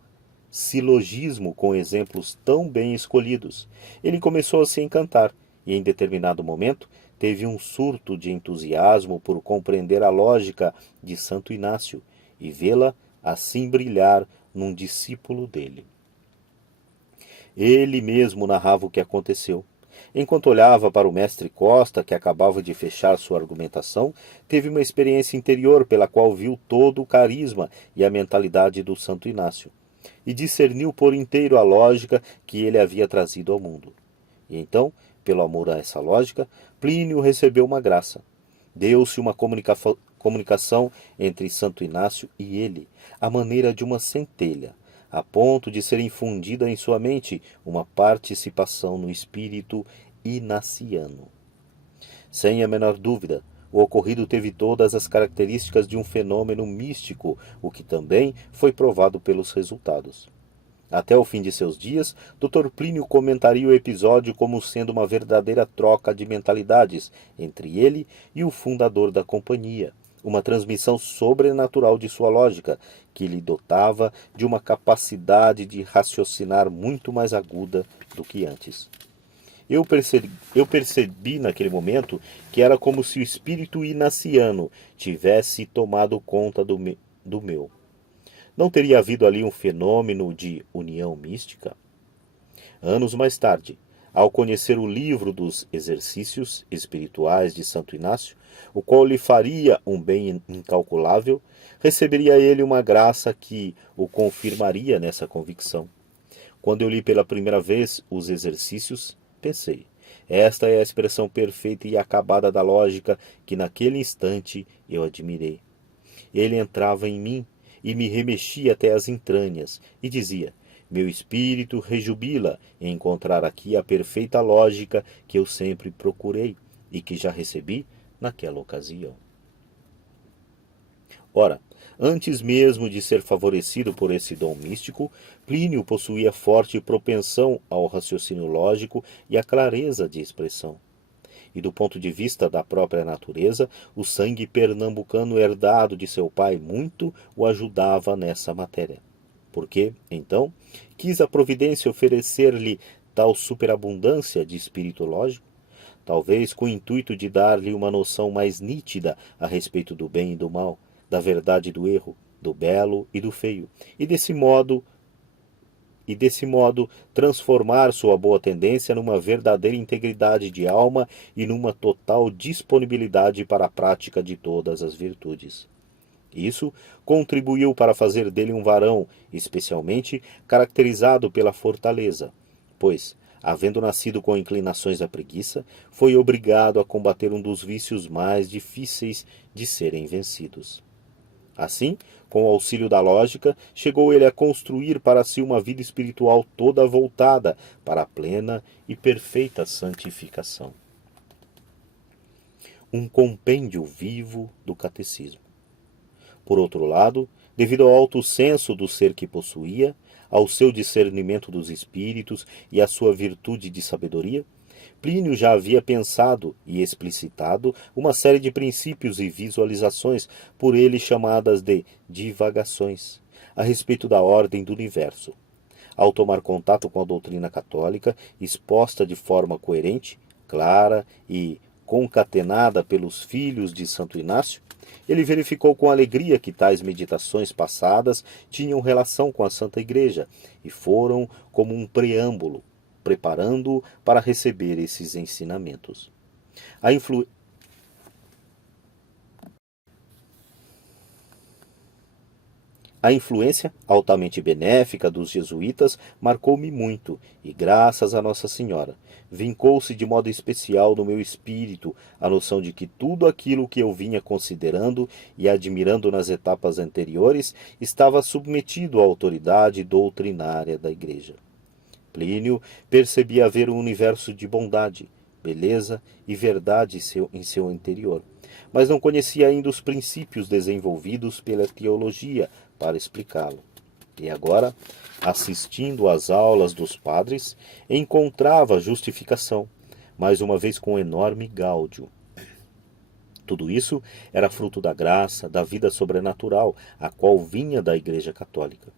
silogismo com exemplos tão bem escolhidos, ele começou a se encantar e, em determinado momento, teve um surto de entusiasmo por compreender a lógica de Santo Inácio e vê-la assim brilhar num discípulo dele. Ele mesmo narrava o que aconteceu. Enquanto olhava para o mestre Costa, que acabava de fechar sua argumentação, teve uma experiência interior pela qual viu todo o carisma e a mentalidade do Santo Inácio, e discerniu por inteiro a lógica que ele havia trazido ao mundo. E então, pelo amor a essa lógica, Plínio recebeu uma graça. Deu-se uma comunicação entre Santo Inácio e ele, à maneira de uma centelha. a ponto de ser infundida em sua mente uma participação no espírito inaciano. Sem a menor dúvida, o ocorrido teve todas as características de um fenômeno místico, o que também foi provado pelos resultados. Até o fim de seus dias, Dr. Plínio comentaria o episódio como sendo uma verdadeira troca de mentalidades entre ele e o fundador da companhia, uma transmissão sobrenatural de sua lógica, que lhe dotava de uma capacidade de raciocinar muito mais aguda do que antes. Eu percebi naquele momento que era como se o espírito inaciano tivesse tomado conta do meu. Não teria havido ali um fenômeno de união mística? Anos mais tarde, ao conhecer o livro dos exercícios espirituais de Santo Inácio, o qual lhe faria um bem incalculável, receberia ele uma graça que o confirmaria nessa convicção. Quando eu li pela primeira vez os exercícios, pensei, esta é a expressão perfeita e acabada da lógica que naquele instante eu admirei. Ele entrava em mim e me remexia até as entranhas, e dizia, meu espírito rejubila em encontrar aqui a perfeita lógica que eu sempre procurei e que já recebi naquela ocasião. Ora, antes mesmo de ser favorecido por esse dom místico, Plínio possuía forte propensão ao raciocínio lógico e à clareza de expressão. E do ponto de vista da própria natureza, o sangue pernambucano herdado de seu pai muito o ajudava nessa matéria. Porque, então, quis a providência oferecer-lhe tal superabundância de espírito lógico? Talvez com o intuito de dar-lhe uma noção mais nítida a respeito do bem e do mal, da verdade e do erro, do belo e do feio, e desse modo transformar sua boa tendência numa verdadeira integridade de alma e numa total disponibilidade para a prática de todas as virtudes. Isso contribuiu para fazer dele um varão, especialmente caracterizado pela fortaleza, pois, havendo nascido com inclinações à preguiça, foi obrigado a combater um dos vícios mais difíceis de serem vencidos. Assim, com o auxílio da lógica, chegou ele a construir para si uma vida espiritual toda voltada para a plena e perfeita santificação. Um compêndio vivo do catecismo. Por outro lado, devido ao alto senso do ser que possuía, ao seu discernimento dos espíritos e à sua virtude de sabedoria, Plínio já havia pensado e explicitado uma série de princípios e visualizações, por ele chamadas de divagações, a respeito da ordem do universo. Ao tomar contato com a doutrina católica, exposta de forma coerente, clara e concatenada pelos filhos de Santo Inácio, ele verificou com alegria que tais meditações passadas tinham relação com a Santa Igreja e foram como um preâmbulo, preparando-o para receber esses ensinamentos. A influência altamente benéfica dos jesuítas marcou-me muito, e graças a Nossa Senhora, vincou-se de modo especial no meu espírito a noção de que tudo aquilo que eu vinha considerando e admirando nas etapas anteriores estava submetido à autoridade doutrinária da Igreja. Plínio percebia haver um universo de bondade, beleza e verdade em seu interior, mas não conhecia ainda os princípios desenvolvidos pela teologia para explicá-lo. E agora, assistindo às aulas dos padres, encontrava justificação, mais uma vez com enorme gáudio. Tudo isso era fruto da graça, da vida sobrenatural, a qual vinha da Igreja Católica.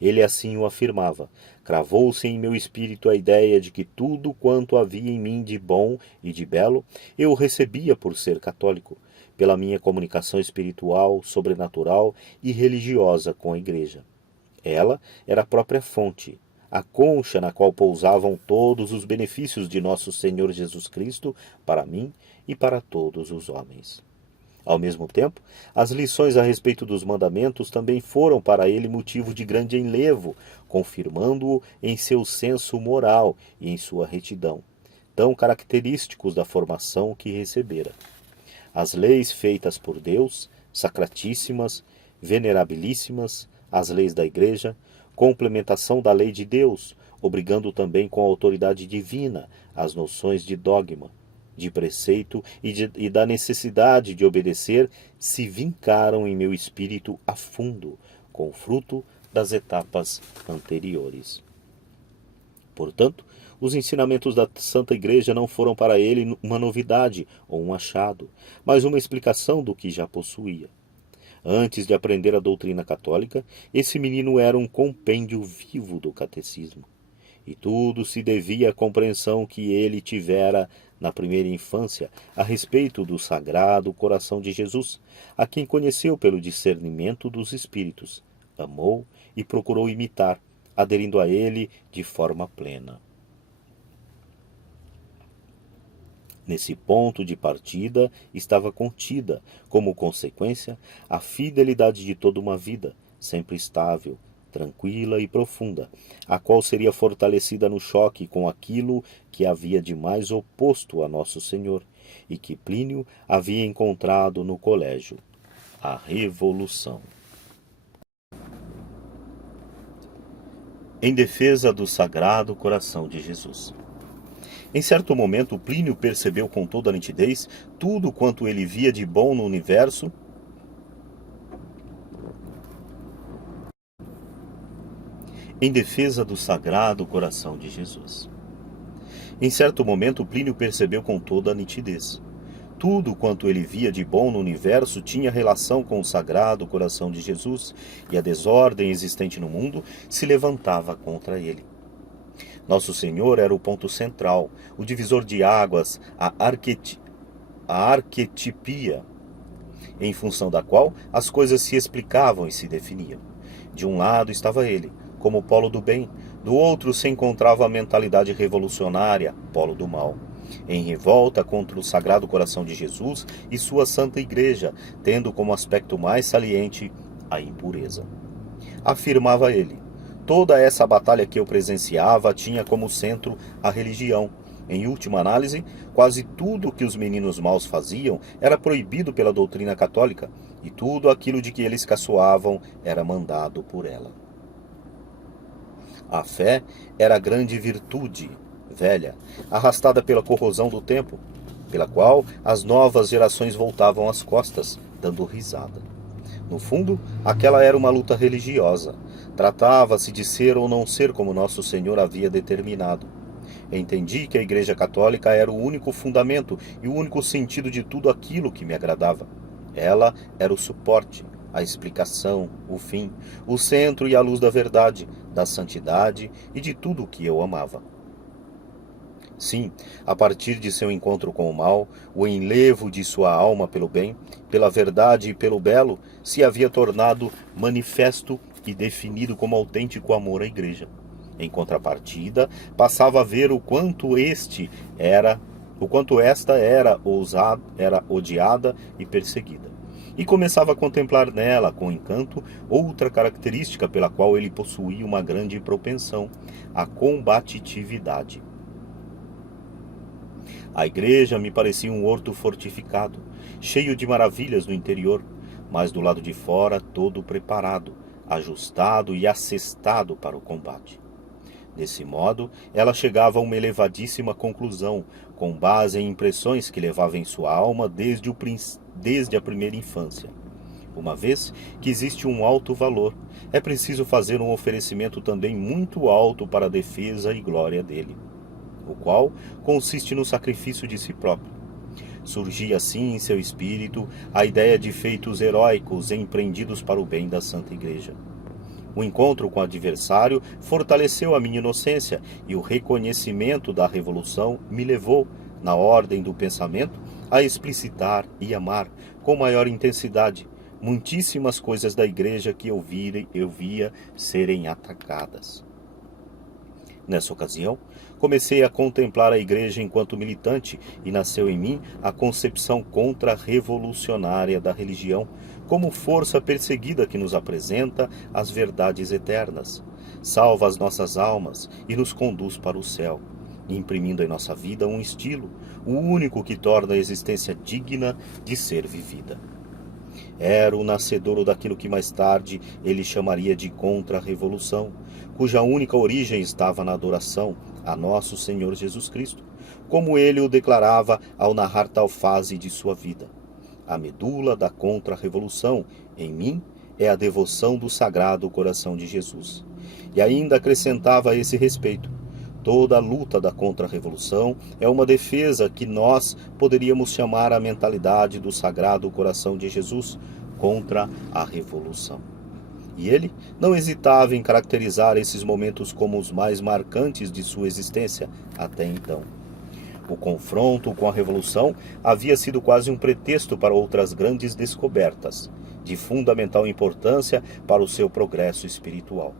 Ele assim o afirmava. Cravou-se em meu espírito a ideia de que tudo quanto havia em mim de bom e de belo, eu recebia por ser católico, pela minha comunicação espiritual, sobrenatural e religiosa com a Igreja. Ela era a própria fonte, a concha na qual pousavam todos os benefícios de nosso Senhor Jesus Cristo para mim e para todos os homens. Ao mesmo tempo, as lições a respeito dos mandamentos também foram para ele motivo de grande enlevo, confirmando-o em seu senso moral e em sua retidão, tão característicos da formação que recebera. As leis feitas por Deus, sacratíssimas, venerabilíssimas, as leis da Igreja, complementação da lei de Deus, obrigando também com a autoridade divina as noções de dogma, de preceito e da necessidade de obedecer, se vincaram em meu espírito a fundo, com o fruto das etapas anteriores. Portanto, os ensinamentos da Santa Igreja não foram para ele uma novidade ou um achado, mas uma explicação do que já possuía. Antes de aprender a doutrina católica, esse menino era um compêndio vivo do catecismo. E tudo se devia à compreensão que ele tivera na primeira infância a respeito do Sagrado Coração de Jesus, a quem conheceu pelo discernimento dos Espíritos, amou e procurou imitar, aderindo a ele de forma plena. Nesse ponto de partida estava contida, como consequência, a fidelidade de toda uma vida, sempre estável, tranquila e profunda, a qual seria fortalecida no choque com aquilo que havia de mais oposto a Nosso Senhor, e que Plínio havia encontrado no colégio: a revolução. Em defesa do Sagrado Coração de Jesus. Em certo momento, Plínio percebeu com toda a nitidez tudo quanto ele via de bom no universo em defesa do Sagrado Coração de Jesus. Em certo momento, Plínio percebeu com toda a nitidez. Tudo quanto ele via de bom no universo tinha relação com o Sagrado Coração de Jesus, e a desordem existente no mundo se levantava contra ele. Nosso Senhor era o ponto central, o divisor de águas, a arquetipia, em função da qual as coisas se explicavam e se definiam. De um lado estava ele, como polo do bem, do outro se encontrava a mentalidade revolucionária, polo do mal, em revolta contra o Sagrado Coração de Jesus e sua Santa Igreja, tendo como aspecto mais saliente a impureza. Afirmava ele: toda essa batalha que eu presenciava tinha como centro a religião. Em última análise, quase tudo o que os meninos maus faziam era proibido pela doutrina católica, e tudo aquilo de que eles caçoavam era mandado por ela. A fé era a grande virtude, velha, arrastada pela corrosão do tempo, pela qual as novas gerações voltavam as costas, dando risada. No fundo, aquela era uma luta religiosa. Tratava-se de ser ou não ser como Nosso Senhor havia determinado. Entendi que a Igreja Católica era o único fundamento e o único sentido de tudo aquilo que me agradava. Ela era o suporte, a explicação, o fim, o centro e a luz da verdade, da santidade e de tudo o que eu amava. Sim, a partir de seu encontro com o mal, o enlevo de sua alma pelo bem, pela verdade e pelo belo, se havia tornado manifesto e definido como autêntico amor à Igreja. Em contrapartida, passava a ver o quanto esta era odiada e perseguida. E começava a contemplar nela, com encanto, outra característica pela qual ele possuía uma grande propensão: a combatividade. A igreja me parecia um horto fortificado, cheio de maravilhas no interior, mas do lado de fora todo preparado, ajustado e assestado para o combate. Desse modo, ela chegava a uma elevadíssima conclusão, com base em impressões que levava em sua alma desde a primeira infância. Uma vez que existe um alto valor, é preciso fazer um oferecimento também muito alto para a defesa e glória dele, o qual consiste no sacrifício de si próprio. Surgia assim em seu espírito a ideia de feitos heróicos empreendidos para o bem da Santa Igreja. O encontro com o adversário fortaleceu a minha inocência e o reconhecimento da revolução me levou, na ordem do pensamento, a explicitar e amar com maior intensidade muitíssimas coisas da Igreja que eu via serem atacadas. Nessa ocasião, comecei a contemplar a Igreja enquanto militante e nasceu em mim a concepção contra-revolucionária da religião como força perseguida que nos apresenta as verdades eternas, salva as nossas almas e nos conduz para o céu, imprimindo em nossa vida um estilo, o único que torna a existência digna de ser vivida. Era o nascedouro daquilo que mais tarde ele chamaria de contra-revolução, cuja única origem estava na adoração a nosso Senhor Jesus Cristo, como ele o declarava ao narrar tal fase de sua vida. A medula da contra-revolução, em mim, é a devoção do Sagrado Coração de Jesus. E ainda acrescentava a esse respeito: toda a luta da contra-revolução é uma defesa que nós poderíamos chamar a mentalidade do Sagrado Coração de Jesus contra a revolução. E ele não hesitava em caracterizar esses momentos como os mais marcantes de sua existência até então. O confronto com a revolução havia sido quase um pretexto para outras grandes descobertas, de fundamental importância para o seu progresso espiritual.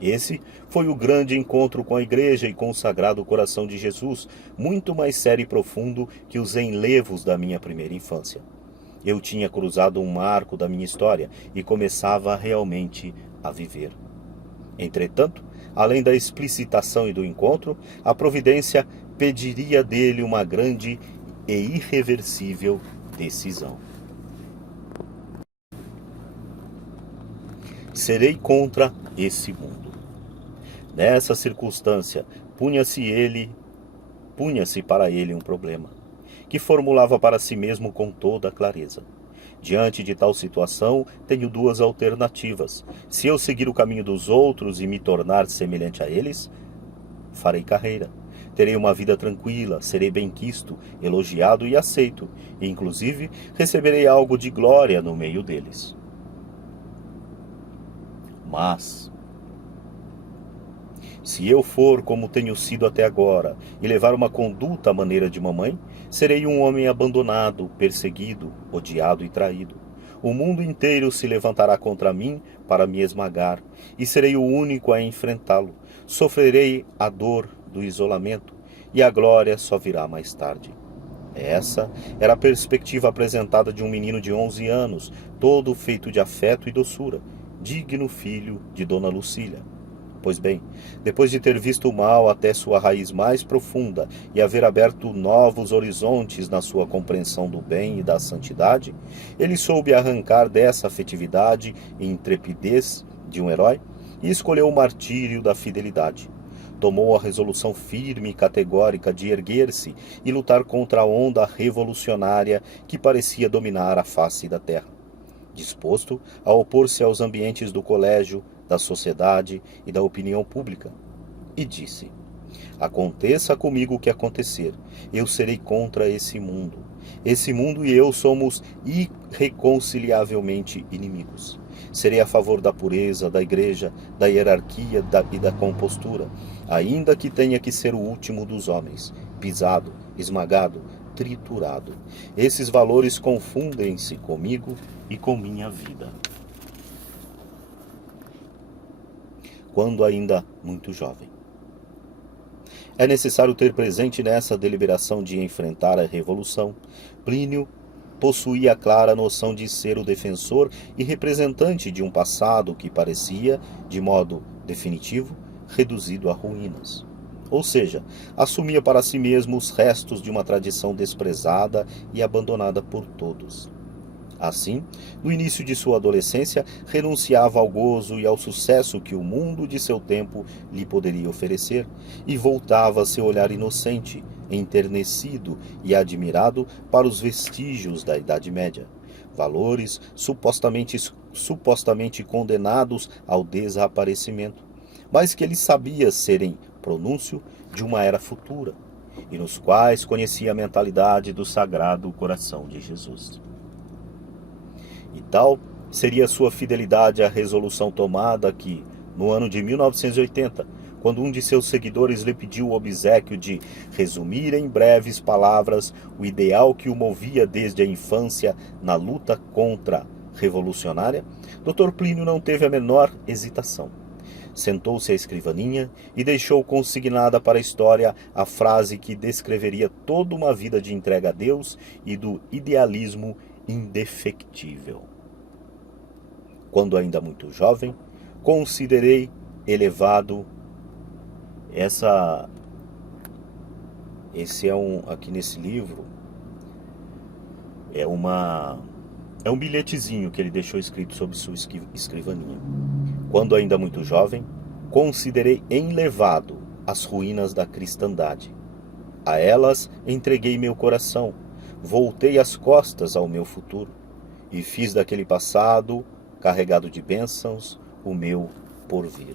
Esse foi o grande encontro com a Igreja e com o Sagrado Coração de Jesus, muito mais sério e profundo que os enlevos da minha primeira infância. Eu tinha cruzado um marco da minha história e começava realmente a viver. Entretanto, além da explicitação e do encontro, a providência pediria dele uma grande e irreversível decisão. Serei contra esse mundo. Nessa circunstância, punha-se para ele um problema, que formulava para si mesmo com toda a clareza. Diante de tal situação, tenho duas alternativas. Se eu seguir o caminho dos outros e me tornar semelhante a eles, farei carreira. Terei uma vida tranquila, serei benquisto, elogiado e aceito, e inclusive receberei algo de glória no meio deles. Mas, se eu for como tenho sido até agora e levar uma conduta à maneira de mamãe, serei um homem abandonado, perseguido, odiado e traído. O mundo inteiro se levantará contra mim para me esmagar, e serei o único a enfrentá-lo. Sofrerei a dor do isolamento, e a glória só virá mais tarde. Essa era a perspectiva apresentada de um menino de 11 anos, todo feito de afeto e doçura, digno filho de Dona Lucília. Pois bem, depois de ter visto o mal até sua raiz mais profunda e haver aberto novos horizontes na sua compreensão do bem e da santidade, ele soube arrancar dessa afetividade e intrepidez de um herói e escolheu o martírio da fidelidade. Tomou a resolução firme e categórica de erguer-se e lutar contra a onda revolucionária que parecia dominar a face da terra. Disposto a opor-se aos ambientes do colégio, da sociedade e da opinião pública. E disse: aconteça comigo o que acontecer, eu serei contra esse mundo. Esse mundo e eu somos irreconciliavelmente inimigos. Serei a favor da pureza, da igreja, da hierarquia e da compostura, ainda que tenha que ser o último dos homens, pisado, esmagado, triturado. Esses valores confundem-se comigo e com minha vida. Quando ainda muito jovem. É necessário ter presente nessa deliberação de enfrentar a revolução. Plínio possuía a clara noção de ser o defensor e representante de um passado que parecia, de modo definitivo, reduzido a ruínas. Ou seja, assumia para si mesmo os restos de uma tradição desprezada e abandonada por todos. Assim, no início de sua adolescência, renunciava ao gozo e ao sucesso que o mundo de seu tempo lhe poderia oferecer e voltava seu olhar inocente, enternecido e admirado para os vestígios da Idade Média, valores supostamente condenados ao desaparecimento, mas que ele sabia serem pronúncio de uma era futura, e nos quais conhecia a mentalidade do Sagrado Coração de Jesus. E tal seria sua fidelidade à resolução tomada que, no ano de 1980, quando um de seus seguidores lhe pediu o obséquio de resumir em breves palavras o ideal que o movia desde a infância na luta contra-revolucionária, Dr. Plínio não teve a menor hesitação. Sentou-se à escrivaninha e deixou consignada para a história a frase que descreveria toda uma vida de entrega a Deus e do idealismo indefectível. Quando ainda muito jovem, considerei elevado esse é aqui nesse livro é uma É um bilhetezinho que ele deixou escrito sobre sua escrivaninha. Quando ainda muito jovem, considerei enlevado as ruínas da cristandade. A elas entreguei meu coração, voltei as costas ao meu futuro e fiz daquele passado, carregado de bênçãos, o meu porvir.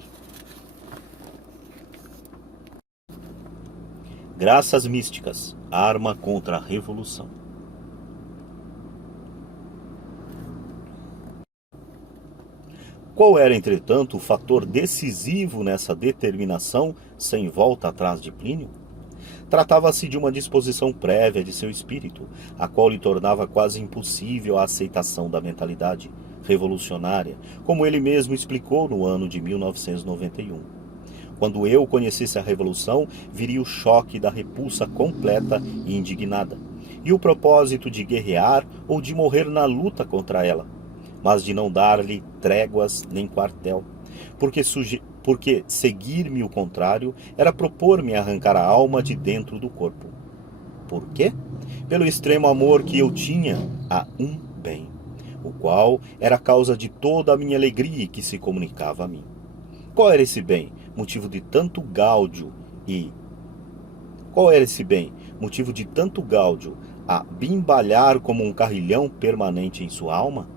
Graças místicas, arma contra a revolução. Qual era, entretanto, o fator decisivo nessa determinação sem volta atrás de Plínio? Tratava-se de uma disposição prévia de seu espírito, a qual lhe tornava quase impossível a aceitação da mentalidade revolucionária, como ele mesmo explicou no ano de 1991. Quando eu conhecesse a revolução, viria o choque da repulsa completa e indignada, e o propósito de guerrear ou de morrer na luta contra ela, mas de não dar-lhe tréguas nem quartel, porque seguir-me o contrário era propor-me arrancar a alma de dentro do corpo. Por quê? Pelo extremo amor que eu tinha a um bem, o qual era a causa de toda a minha alegria que se comunicava a mim. Qual era esse bem? Motivo de tanto gáudio a bimbalhar como um carrilhão permanente em sua alma?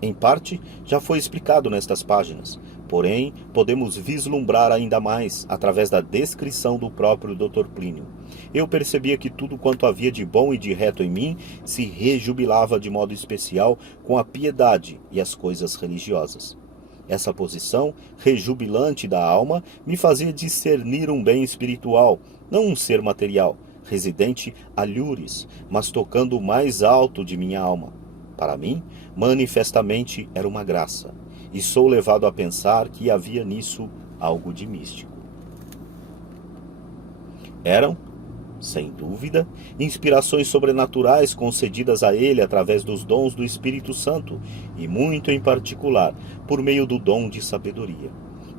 Em parte, já foi explicado nestas páginas, porém, podemos vislumbrar ainda mais através da descrição do próprio Dr. Plínio. Eu percebia que tudo quanto havia de bom e de reto em mim se rejubilava de modo especial com a piedade e as coisas religiosas. Essa posição rejubilante da alma me fazia discernir um bem espiritual, não um ser material, residente alhures, mas tocando o mais alto de minha alma. Para mim, manifestamente era uma graça, e sou levado a pensar que havia nisso algo de místico. Eram, sem dúvida, inspirações sobrenaturais concedidas a ele através dos dons do Espírito Santo, e muito em particular, por meio do dom de sabedoria.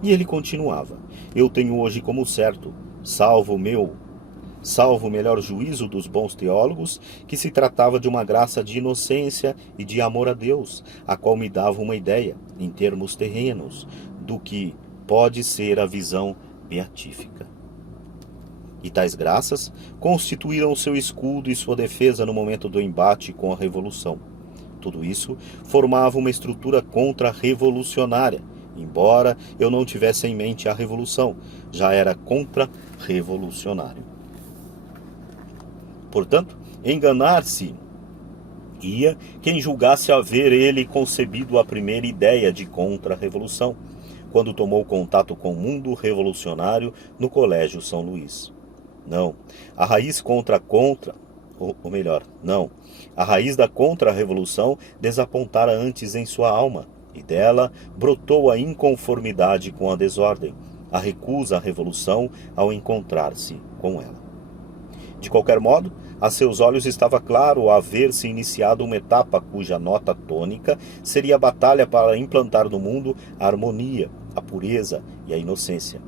E ele continuava: eu tenho hoje como certo, salvo o melhor juízo dos bons teólogos, que se tratava de uma graça de inocência e de amor a Deus, a qual me dava uma ideia, em termos terrenos, do que pode ser a visão beatífica. E tais graças constituíram seu escudo e sua defesa no momento do embate com a Revolução. Tudo isso formava uma estrutura contra-revolucionária, embora eu não tivesse em mente a Revolução, já era contra-revolucionário. Portanto, enganar-se-ia quem julgasse haver ele concebido a primeira ideia de contra-revolução, quando tomou contato com o mundo revolucionário no Colégio São Luís. Não, a raiz a raiz da contra-revolução desapontara antes em sua alma, e dela brotou a inconformidade com a desordem, a recusa à revolução ao encontrar-se com ela. De qualquer modo, a seus olhos estava claro haver-se iniciado uma etapa cuja nota tônica seria a batalha para implantar no mundo a harmonia, a pureza e a inocência.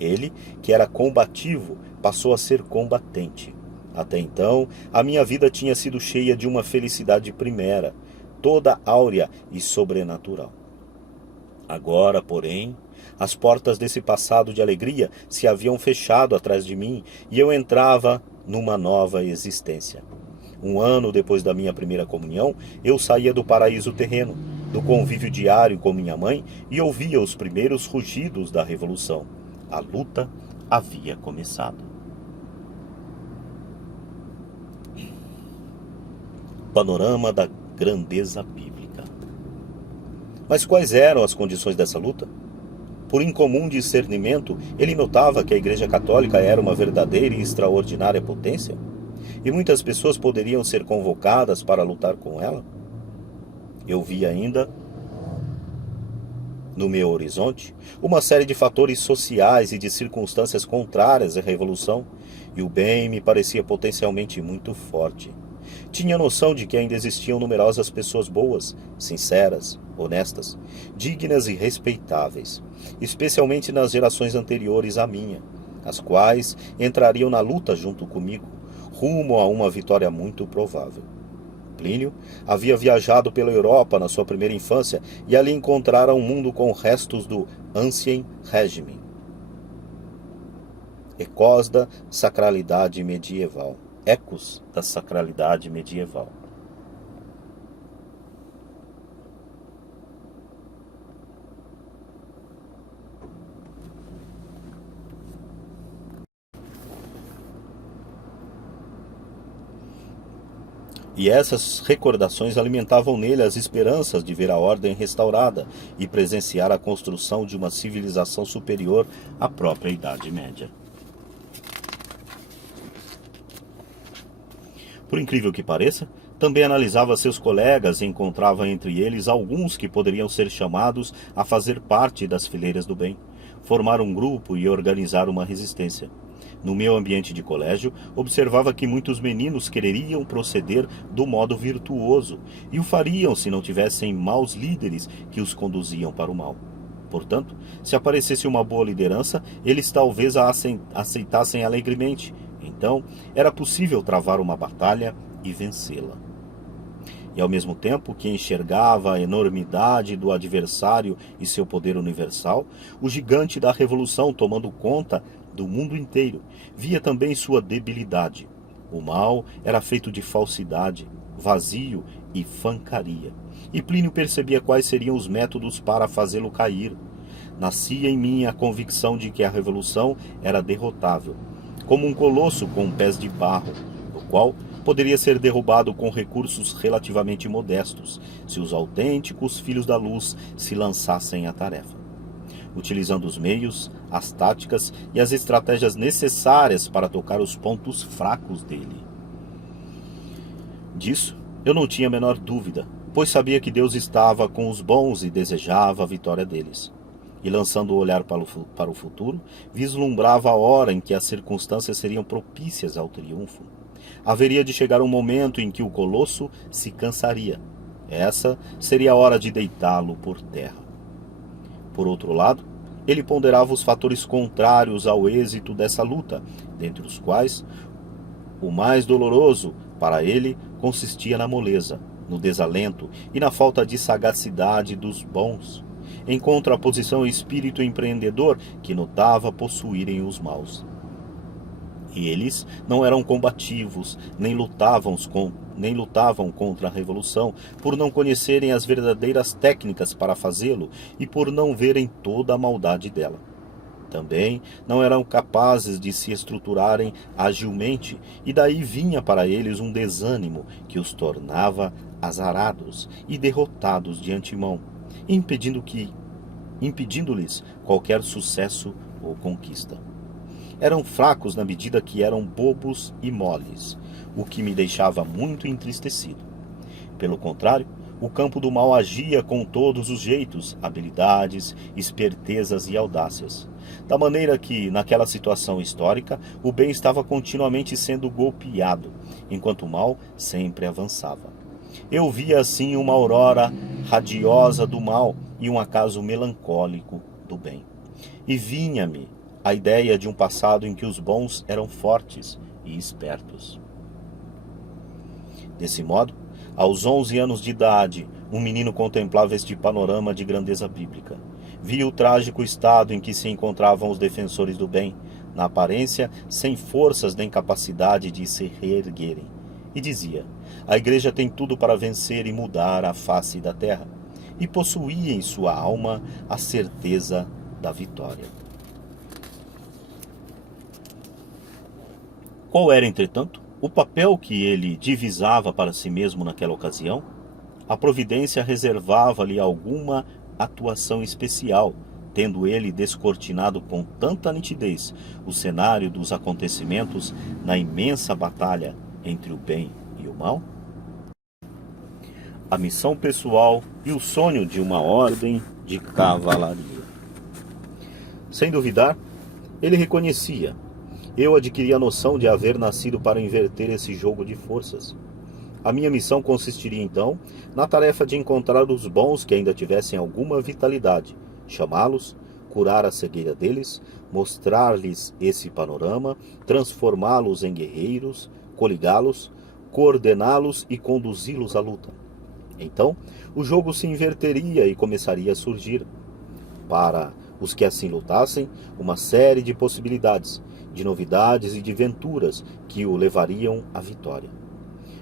Ele, que era combativo, passou a ser combatente. Até então, a minha vida tinha sido cheia de uma felicidade primeira, toda áurea e sobrenatural. Agora, porém, as portas desse passado de alegria se haviam fechado atrás de mim e eu entrava numa nova existência. 1 ano depois da minha primeira comunhão, eu saía do paraíso terreno, do convívio diário com minha mãe e ouvia os primeiros rugidos da revolução. A luta havia começado. Panorama da grandeza bíblica. Mas quais eram as condições dessa luta? Por incomum discernimento, ele notava que a Igreja Católica era uma verdadeira e extraordinária potência, e muitas pessoas poderiam ser convocadas para lutar com ela. Eu vi ainda, no meu horizonte, uma série de fatores sociais e de circunstâncias contrárias à revolução, e o bem me parecia potencialmente muito forte. Tinha noção de que ainda existiam numerosas pessoas boas, sinceras, honestas, dignas e respeitáveis, especialmente nas gerações anteriores à minha, as quais entrariam na luta junto comigo, rumo a uma vitória muito provável. Plínio havia viajado pela Europa na sua primeira infância e ali encontrara um mundo com restos do Ancien Régime. Ecos da sacralidade medieval. Ecos da sacralidade medieval. E essas recordações alimentavam nele as esperanças de ver a ordem restaurada e presenciar a construção de uma civilização superior à própria Idade Média. Por incrível que pareça, também analisava seus colegas e encontrava entre eles alguns que poderiam ser chamados a fazer parte das fileiras do bem, formar um grupo e organizar uma resistência. No meu ambiente de colégio, observava que muitos meninos quereriam proceder do modo virtuoso, e o fariam se não tivessem maus líderes que os conduziam para o mal. Portanto, se aparecesse uma boa liderança, eles talvez a aceitassem alegremente. Então, era possível travar uma batalha e vencê-la. E ao mesmo tempo que enxergava a enormidade do adversário e seu poder universal, o gigante da revolução tomando conta do mundo inteiro, via também sua debilidade. O mal era feito de falsidade, vazio e fancaria. E Plínio percebia quais seriam os métodos para fazê-lo cair. Nascia em mim a convicção de que a revolução era derrotável, como um colosso com pés de barro, o qual poderia ser derrubado com recursos relativamente modestos, se os autênticos filhos da luz se lançassem à tarefa, utilizando os meios, as táticas e as estratégias necessárias para tocar os pontos fracos dele. Disso eu não tinha a menor dúvida, pois sabia que Deus estava com os bons e desejava a vitória deles. E lançando o olhar para o futuro, vislumbrava a hora em que as circunstâncias seriam propícias ao triunfo. Haveria de chegar um momento em que o colosso se cansaria. Essa seria a hora de deitá-lo por terra. Por outro lado, ele ponderava os fatores contrários ao êxito dessa luta, dentre os quais o mais doloroso para ele consistia na moleza, no desalento e na falta de sagacidade dos bons, em contraposição ao espírito empreendedor que notava possuírem os maus. E eles não eram combativos, nem lutavam contra a revolução, por não conhecerem as verdadeiras técnicas para fazê-lo e por não verem toda a maldade dela. Também não eram capazes de se estruturarem agilmente, e daí vinha para eles um desânimo que os tornava azarados e derrotados de antemão, impedindo-lhes qualquer sucesso ou conquista. Eram fracos na medida que eram bobos e moles, o que me deixava muito entristecido. Pelo contrário, o campo do mal agia com todos os jeitos, habilidades, espertezas e audácias. Da maneira que, naquela situação histórica, o bem estava continuamente sendo golpeado, enquanto o mal sempre avançava. Eu via assim uma aurora radiosa do mal e um acaso melancólico do bem. E vinha-me a ideia de um passado em que os bons eram fortes e espertos. Desse modo, aos 11 anos de idade, um menino contemplava este panorama de grandeza bíblica. Via o trágico estado em que se encontravam os defensores do bem, na aparência sem forças nem capacidade de se reerguerem. E dizia: a igreja tem tudo para vencer e mudar a face da terra. E possuía em sua alma a certeza da vitória. Qual era, entretanto, o papel que ele divisava para si mesmo naquela ocasião? A providência reservava-lhe alguma atuação especial, tendo ele descortinado com tanta nitidez o cenário dos acontecimentos na imensa batalha entre o bem e o mal? A missão pessoal e o sonho de uma ordem de cavalaria. Sem duvidar, ele reconhecia: eu adquiri a noção de haver nascido para inverter esse jogo de forças. A minha missão consistiria então na tarefa de encontrar os bons que ainda tivessem alguma vitalidade, chamá-los, curar a cegueira deles, mostrar-lhes esse panorama, transformá-los em guerreiros, coligá-los, coordená-los e conduzi-los à luta. Então, o jogo se inverteria e começaria a surgir, para os que assim lutassem, uma série de possibilidades, de novidades e de venturas que o levariam à vitória.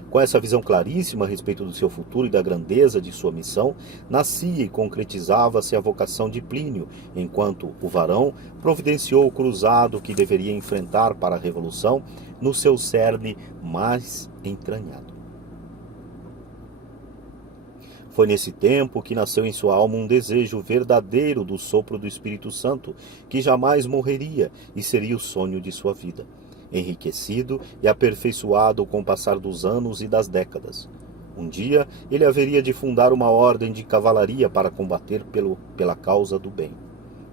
Com essa visão claríssima a respeito do seu futuro e da grandeza de sua missão, nascia e concretizava-se a vocação de Plínio, enquanto o varão providenciou o cruzado que deveria enfrentar para a Revolução no seu cerne mais entranhado. Foi nesse tempo que nasceu em sua alma um desejo verdadeiro do sopro do Espírito Santo, que jamais morreria e seria o sonho de sua vida, enriquecido e aperfeiçoado com o passar dos anos e das décadas. Um dia ele haveria de fundar uma ordem de cavalaria para combater pela causa do bem.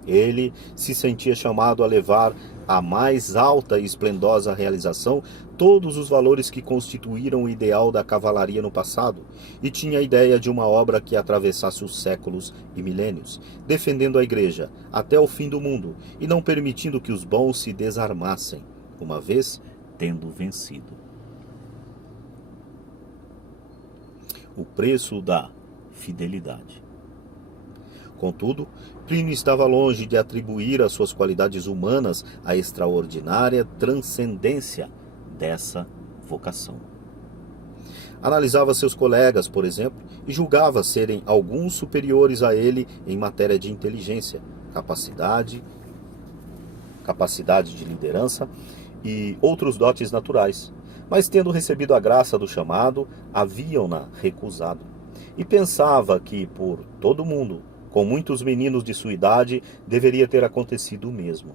Ele se sentia chamado a levar à mais alta e esplendosa realização todos os valores que constituíram o ideal da cavalaria no passado, e tinha a ideia de uma obra que atravessasse os séculos e milênios, defendendo a Igreja até o fim do mundo e não permitindo que os bons se desarmassem, uma vez tendo vencido. O preço da fidelidade. Contudo, Plínio estava longe de atribuir às suas qualidades humanas a extraordinária transcendência dessa vocação. Analisava seus colegas, por exemplo, e julgava serem alguns superiores a ele em matéria de inteligência, capacidade de liderança e outros dotes naturais, mas tendo recebido a graça do chamado, haviam-na recusado. E pensava que, por todo o mundo, com muitos meninos de sua idade, deveria ter acontecido o mesmo.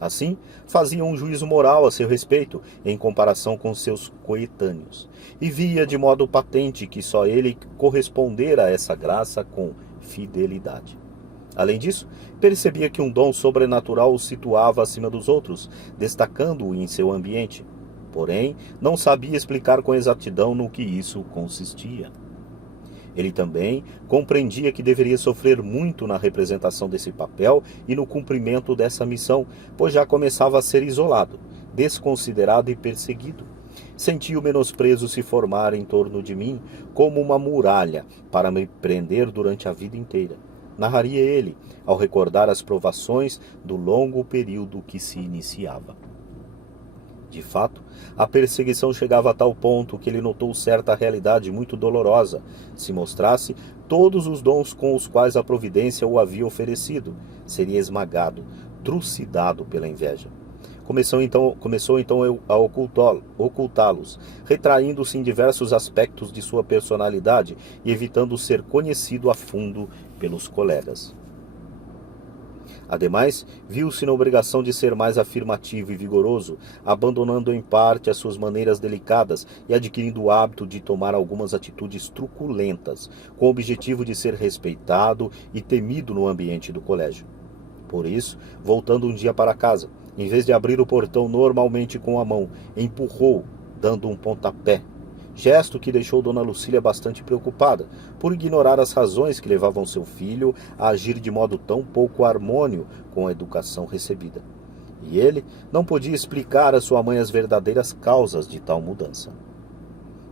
Assim, fazia um juízo moral a seu respeito, em comparação com seus coetâneos, e via de modo patente que só ele correspondera a essa graça com fidelidade. Além disso, percebia que um dom sobrenatural o situava acima dos outros, destacando-o em seu ambiente. Porém, não sabia explicar com exatidão no que isso consistia. Ele também compreendia que deveria sofrer muito na representação desse papel e no cumprimento dessa missão, pois já começava a ser isolado, desconsiderado e perseguido. Sentia o menosprezo se formar em torno de mim como uma muralha para me prender durante a vida inteira. Narraria ele, ao recordar as provações do longo período que se iniciava. De fato, a perseguição chegava a tal ponto que ele notou certa realidade muito dolorosa, se mostrasse todos os dons com os quais a providência o havia oferecido, seria esmagado, trucidado pela inveja. Começou então a ocultá-los, retraindo-se em diversos aspectos de sua personalidade e evitando ser conhecido a fundo pelos colegas. Ademais, viu-se na obrigação de ser mais afirmativo e vigoroso, abandonando em parte as suas maneiras delicadas e adquirindo o hábito de tomar algumas atitudes truculentas, com o objetivo de ser respeitado e temido no ambiente do colégio. Por isso, voltando um dia para casa, em vez de abrir o portão normalmente com a mão, empurrou, dando um pontapé, gesto que deixou Dona Lucília bastante preocupada, por ignorar as razões que levavam seu filho a agir de modo tão pouco harmônio com a educação recebida. E ele não podia explicar à sua mãe as verdadeiras causas de tal mudança.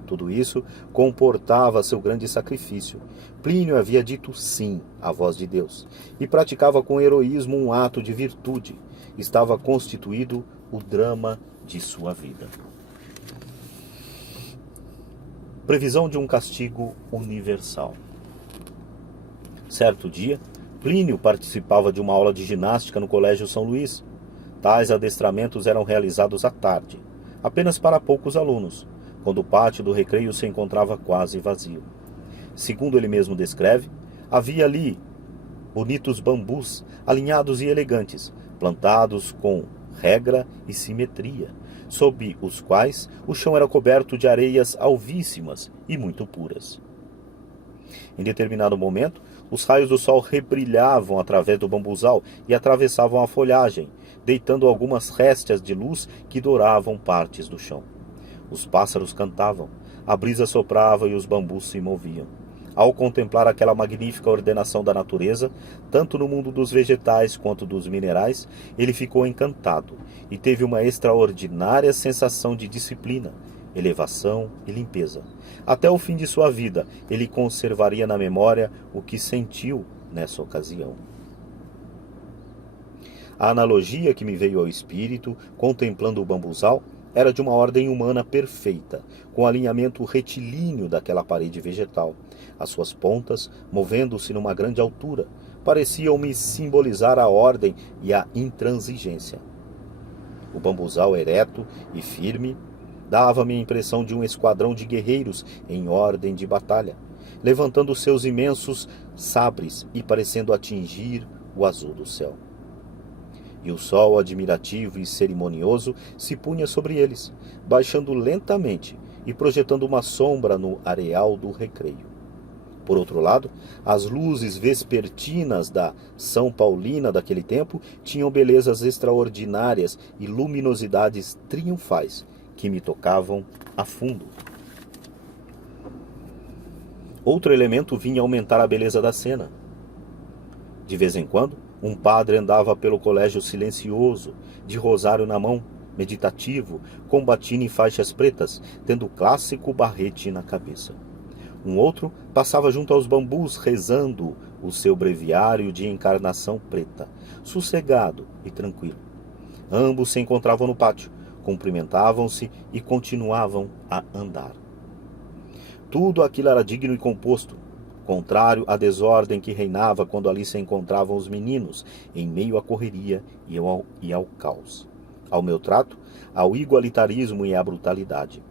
Tudo isso comportava seu grande sacrifício. Plínio havia dito sim à voz de Deus, e praticava com heroísmo um ato de virtude. Estava constituído o drama de sua vida. Previsão de um castigo universal. Certo dia, Plínio participava de uma aula de ginástica no Colégio São Luís. Tais adestramentos eram realizados à tarde, apenas para poucos alunos, quando o pátio do recreio se encontrava quase vazio. Segundo ele mesmo descreve, havia ali bonitos bambus, alinhados e elegantes, plantados com regra e simetria, sob os quais o chão era coberto de areias alvíssimas e muito puras. Em determinado momento, os raios do sol rebrilhavam através do bambuzal e atravessavam a folhagem, deitando algumas réstias de luz que douravam partes do chão. Os pássaros cantavam, a brisa soprava e os bambus se moviam. Ao contemplar aquela magnífica ordenação da natureza, tanto no mundo dos vegetais quanto dos minerais, ele ficou encantado e teve uma extraordinária sensação de disciplina, elevação e limpeza. Até o fim de sua vida, ele conservaria na memória o que sentiu nessa ocasião. A analogia que me veio ao espírito, contemplando o bambuzal, era de uma ordem humana perfeita, com alinhamento retilíneo daquela parede vegetal. As suas pontas, movendo-se numa grande altura, pareciam-me simbolizar a ordem e a intransigência. O bambuzal ereto e firme dava-me a impressão de um esquadrão de guerreiros em ordem de batalha, levantando seus imensos sabres e parecendo atingir o azul do céu. E o sol admirativo e cerimonioso se punha sobre eles, baixando lentamente e projetando uma sombra no areal do recreio. Por outro lado, as luzes vespertinas da São Paulina daquele tempo tinham belezas extraordinárias e luminosidades triunfais que me tocavam a fundo. Outro elemento vinha aumentar a beleza da cena. De vez em quando, um padre andava pelo colégio silencioso, de rosário na mão, meditativo, com batina e faixas pretas, tendo o clássico barrete na cabeça. Um outro passava junto aos bambus, rezando o seu breviário de encarnação preta, sossegado e tranquilo. Ambos se encontravam no pátio, cumprimentavam-se e continuavam a andar. Tudo aquilo era digno e composto, contrário à desordem que reinava quando ali se encontravam os meninos, em meio à correria e ao caos, ao meu trato, ao igualitarismo e à brutalidade.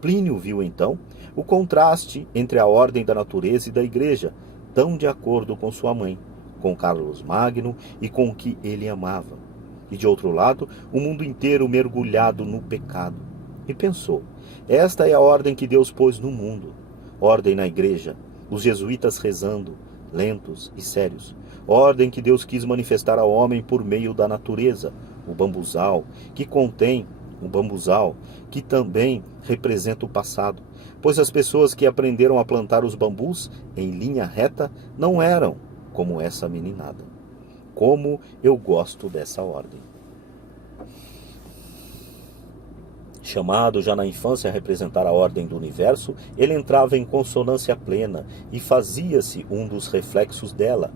Plínio viu, então, o contraste entre a ordem da natureza e da igreja, tão de acordo com sua mãe, com Carlos Magno e com o que ele amava. E, de outro lado, o mundo inteiro mergulhado no pecado. E pensou, esta é a ordem que Deus pôs no mundo. Ordem na igreja, os jesuítas rezando, lentos e sérios. Ordem que Deus quis manifestar ao homem por meio da natureza, o bambuzal, que também representa o passado, pois as pessoas que aprenderam a plantar os bambus em linha reta não eram como essa meninada. Como eu gosto dessa ordem. Chamado já na infância a representar a ordem do universo, ele entrava em consonância plena e fazia-se um dos reflexos dela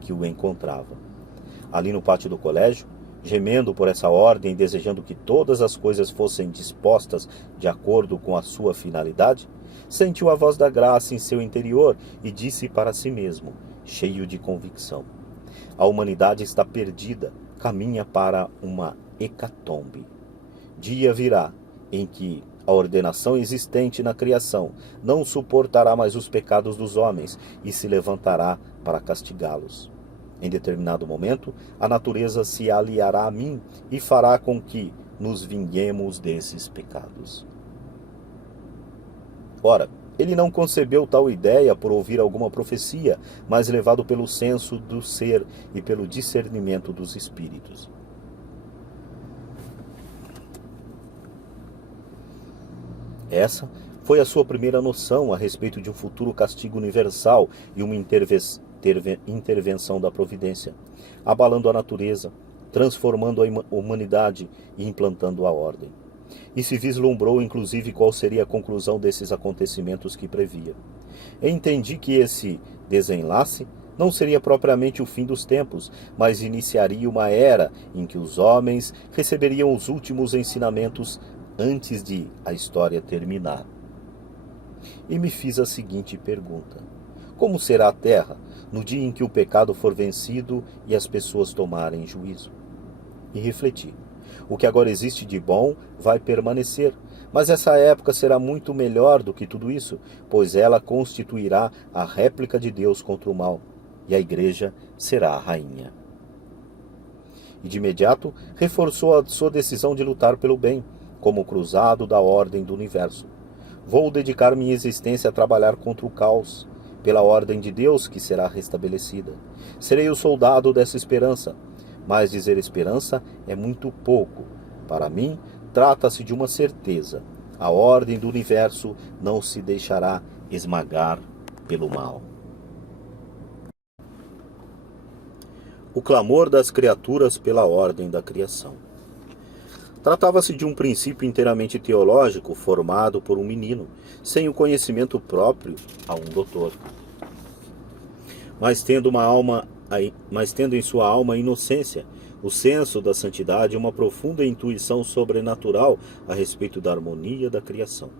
que o encontrava. Ali no pátio do colégio, gemendo por essa ordem e desejando que todas as coisas fossem dispostas de acordo com a sua finalidade, sentiu a voz da graça em seu interior e disse para si mesmo, cheio de convicção: a humanidade está perdida, caminha para uma hecatombe. Dia virá em que a ordenação existente na criação não suportará mais os pecados dos homens e se levantará para castigá-los. Em determinado momento, a natureza se aliará a mim e fará com que nos vinguemos desses pecados. Ora, ele não concebeu tal ideia por ouvir alguma profecia, mas levado pelo senso do ser e pelo discernimento dos espíritos. Essa foi a sua primeira noção a respeito de um futuro castigo universal e uma intervenção da providência, abalando a natureza, transformando a humanidade e implantando a ordem. E se vislumbrou, inclusive, qual seria a conclusão desses acontecimentos que previa. Entendi que esse desenlace não seria propriamente o fim dos tempos, mas iniciaria uma era em que os homens receberiam os últimos ensinamentos antes de a história terminar. E me fiz a seguinte pergunta: como será a Terra no dia em que o pecado for vencido e as pessoas tomarem juízo? E refleti: o que agora existe de bom vai permanecer, mas essa época será muito melhor do que tudo isso, pois ela constituirá a réplica de Deus contra o mal, e a Igreja será a rainha. E de imediato reforçou a sua decisão de lutar pelo bem, como cruzado da ordem do universo. Vou dedicar minha existência a trabalhar contra o caos, pela ordem de Deus que será restabelecida. Serei o soldado dessa esperança, mas dizer esperança é muito pouco. Para mim, trata-se de uma certeza. A ordem do universo não se deixará esmagar pelo mal. O clamor das criaturas pela ordem da criação. Tratava-se de um princípio inteiramente teológico formado por um menino, sem o conhecimento próprio a um doutor. Mas tendo em sua alma a inocência, o senso da santidade e uma profunda intuição sobrenatural a respeito da harmonia da criação.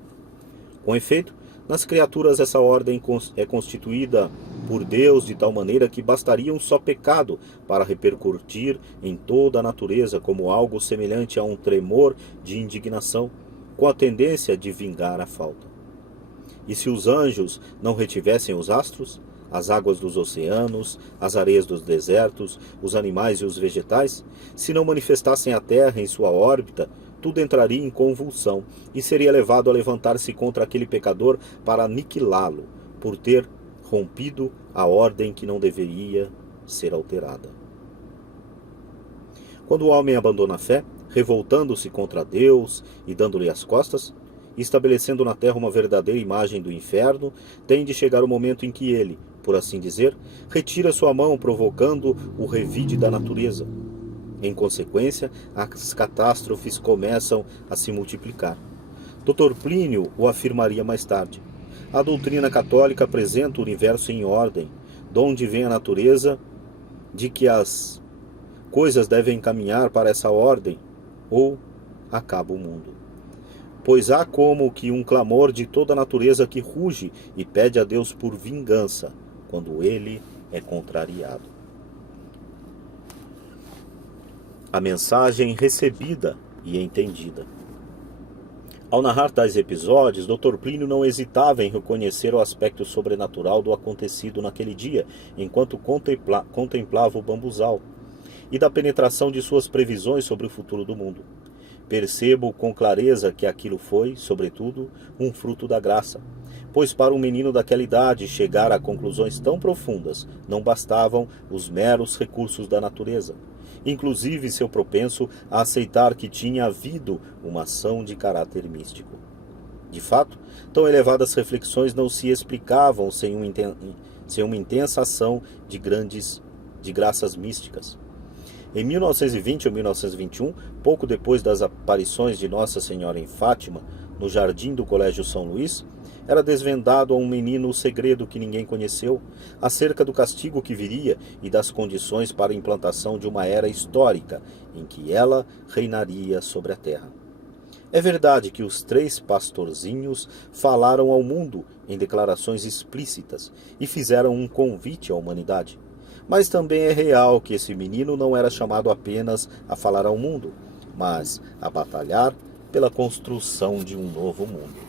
Com efeito, nas criaturas essa ordem é constituída por Deus de tal maneira que bastaria um só pecado para repercutir em toda a natureza como algo semelhante a um tremor de indignação, com a tendência de vingar a falta. E se os anjos não retivessem os astros, as águas dos oceanos, as areias dos desertos, os animais e os vegetais, se não manifestassem a terra em sua órbita, tudo entraria em convulsão e seria levado a levantar-se contra aquele pecador para aniquilá-lo, por ter rompido a ordem que não deveria ser alterada. Quando o homem abandona a fé, revoltando-se contra Deus e dando-lhe as costas, estabelecendo na terra uma verdadeira imagem do inferno, tem de chegar o momento em que ele, por assim dizer, retira sua mão, provocando o revide da natureza. Em consequência, as catástrofes começam a se multiplicar. Dr. Plínio o afirmaria mais tarde. A doutrina católica apresenta o universo em ordem, donde vem a natureza de que as coisas devem caminhar para essa ordem, ou acaba o mundo. Pois há como que um clamor de toda a natureza que ruge e pede a Deus por vingança, quando ele é contrariado. A mensagem recebida e entendida. Ao narrar tais episódios, Dr. Plínio não hesitava em reconhecer o aspecto sobrenatural do acontecido naquele dia, enquanto contemplava o bambuzal, e da penetração de suas previsões sobre o futuro do mundo. Percebo com clareza que aquilo foi, sobretudo, um fruto da graça, pois para um menino daquela idade chegar a conclusões tão profundas não bastavam os meros recursos da natureza, inclusive seu propenso a aceitar que tinha havido uma ação de caráter místico. De fato, tão elevadas reflexões não se explicavam sem uma intensa ação de graças místicas. Em 1920 ou 1921, pouco depois das aparições de Nossa Senhora em Fátima, no jardim do Colégio São Luís, era desvendado a um menino o segredo que ninguém conheceu, acerca do castigo que viria e das condições para a implantação de uma era histórica, em que ela reinaria sobre a terra. É verdade que os 3 pastorzinhos falaram ao mundo em declarações explícitas e fizeram um convite à humanidade. Mas também é real que esse menino não era chamado apenas a falar ao mundo, mas a batalhar pela construção de um novo mundo.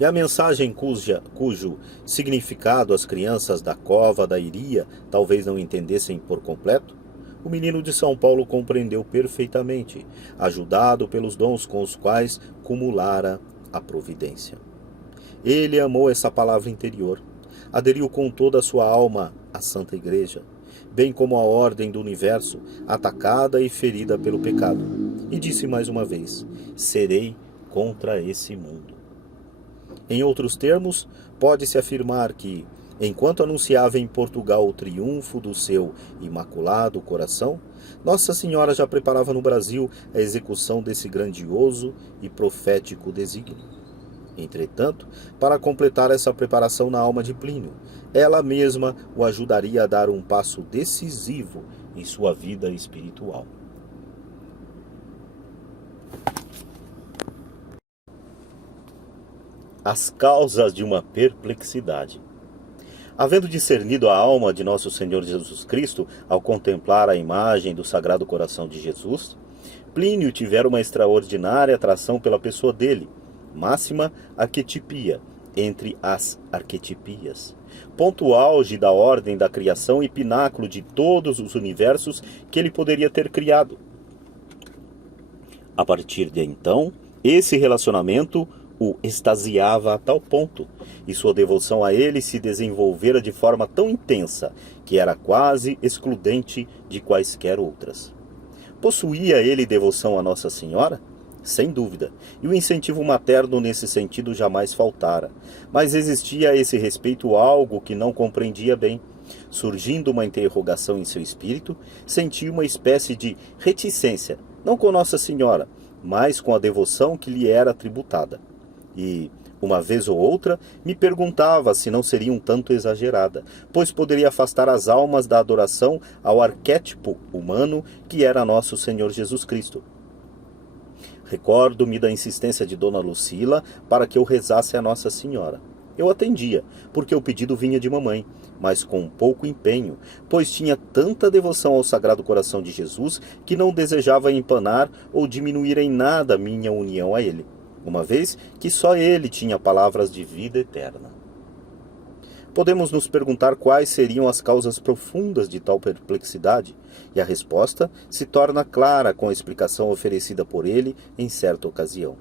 E a mensagem cujo significado as crianças da cova da Iria talvez não entendessem por completo, o menino de São Paulo compreendeu perfeitamente, ajudado pelos dons com os quais cumulara a providência. Ele amou essa palavra interior, aderiu com toda a sua alma à Santa Igreja, bem como à ordem do universo, atacada e ferida pelo pecado, e disse mais uma vez: serei contra esse mundo. Em outros termos, pode-se afirmar que, enquanto anunciava em Portugal o triunfo do seu imaculado coração, Nossa Senhora já preparava no Brasil a execução desse grandioso e profético desígnio. Entretanto, para completar essa preparação na alma de Plínio, ela mesma o ajudaria a dar um passo decisivo em sua vida espiritual. As causas de uma perplexidade. Havendo discernido a alma de nosso Senhor Jesus Cristo ao contemplar a imagem do Sagrado Coração de Jesus, Plínio tivera uma extraordinária atração pela pessoa dele, máxima arquetipia entre as arquetipias, ponto auge da ordem da criação e pináculo de todos os universos que ele poderia ter criado. A partir de então, esse relacionamento o extasiava a tal ponto, e sua devoção a ele se desenvolvera de forma tão intensa que era quase excludente de quaisquer outras. Possuía ele devoção a Nossa Senhora? Sem dúvida, e o incentivo materno nesse sentido jamais faltara, mas existia a esse respeito algo que não compreendia bem, Surgindo uma interrogação em seu espírito, sentiu uma espécie de reticência, não com Nossa Senhora, mas com a devoção que lhe era tributada. E, uma vez ou outra, me perguntava se não seria um tanto exagerada, pois poderia afastar as almas da adoração ao arquétipo humano que era nosso Senhor Jesus Cristo. Recordo-me da insistência de Dona Lucila para que eu rezasse a Nossa Senhora. Eu atendia, porque o pedido vinha de mamãe, mas com pouco empenho, pois tinha tanta devoção ao Sagrado Coração de Jesus que não desejava empanar ou diminuir em nada minha união a ele, uma vez que só ele tinha palavras de vida eterna. Podemos nos perguntar quais seriam as causas profundas de tal perplexidade, e a resposta se torna clara com a explicação oferecida por ele em certa ocasião.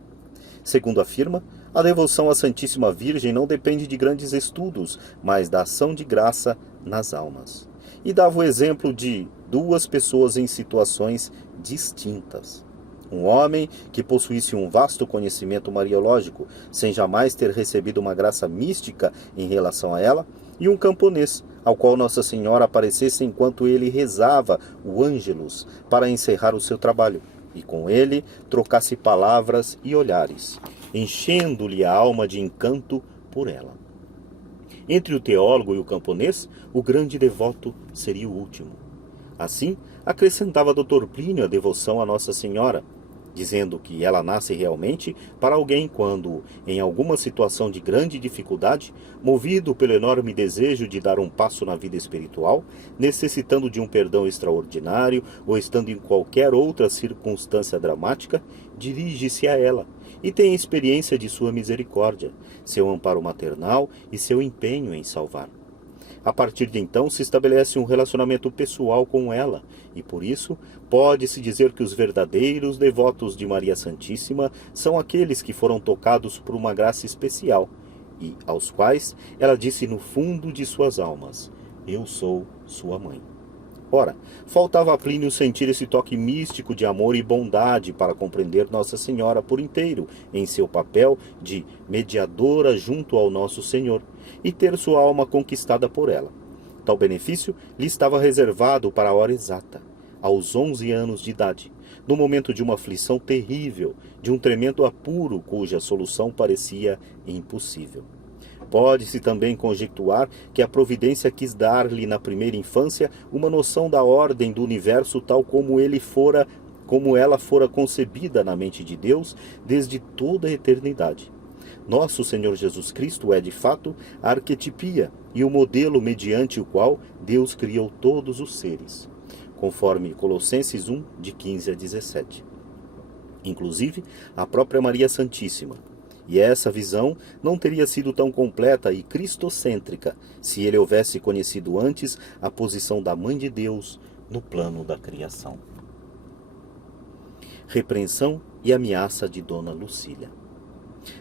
Segundo afirma, a devoção à Santíssima Virgem não depende de grandes estudos, mas da ação de graça nas almas. E dava o exemplo de duas pessoas em situações distintas. Um homem que possuísse um vasto conhecimento mariológico, sem jamais ter recebido uma graça mística em relação a ela, e um camponês, ao qual Nossa Senhora aparecesse enquanto ele rezava o Ângelus para encerrar o seu trabalho, e com ele trocasse palavras e olhares, enchendo-lhe a alma de encanto por ela. Entre o teólogo e o camponês, o grande devoto seria o último. Assim, acrescentava Dr. Plínio a devoção a Nossa Senhora, dizendo que ela nasce realmente para alguém quando, em alguma situação de grande dificuldade, movido pelo enorme desejo de dar um passo na vida espiritual, necessitando de um perdão extraordinário ou estando em qualquer outra circunstância dramática, dirige-se a ela e tem experiência de sua misericórdia, seu amparo maternal e seu empenho em salvar. A partir de então se estabelece um relacionamento pessoal com ela, e por isso pode-se dizer que os verdadeiros devotos de Maria Santíssima são aqueles que foram tocados por uma graça especial, e aos quais ela disse no fundo de suas almas: eu sou sua mãe. Ora, faltava a Plínio sentir esse toque místico de amor e bondade para compreender Nossa Senhora por inteiro em seu papel de mediadora junto ao nosso Senhor e ter sua alma conquistada por ela. Tal benefício lhe estava reservado para a hora exata, aos 11 anos de idade, no momento de uma aflição terrível, de um tremendo apuro cuja solução parecia impossível. Pode-se também conjecturar que a providência quis dar-lhe na primeira infância uma noção da ordem do universo tal como ela fora concebida na mente de Deus desde toda a eternidade. Nosso Senhor Jesus Cristo é, de fato, a arquetipia e o modelo mediante o qual Deus criou todos os seres, conforme Colossenses 1, de 15 a 17. Inclusive, a própria Maria Santíssima. E essa visão não teria sido tão completa e cristocêntrica se ele houvesse conhecido antes a posição da Mãe de Deus no plano da criação. Repreensão e ameaça de Dona Lucília.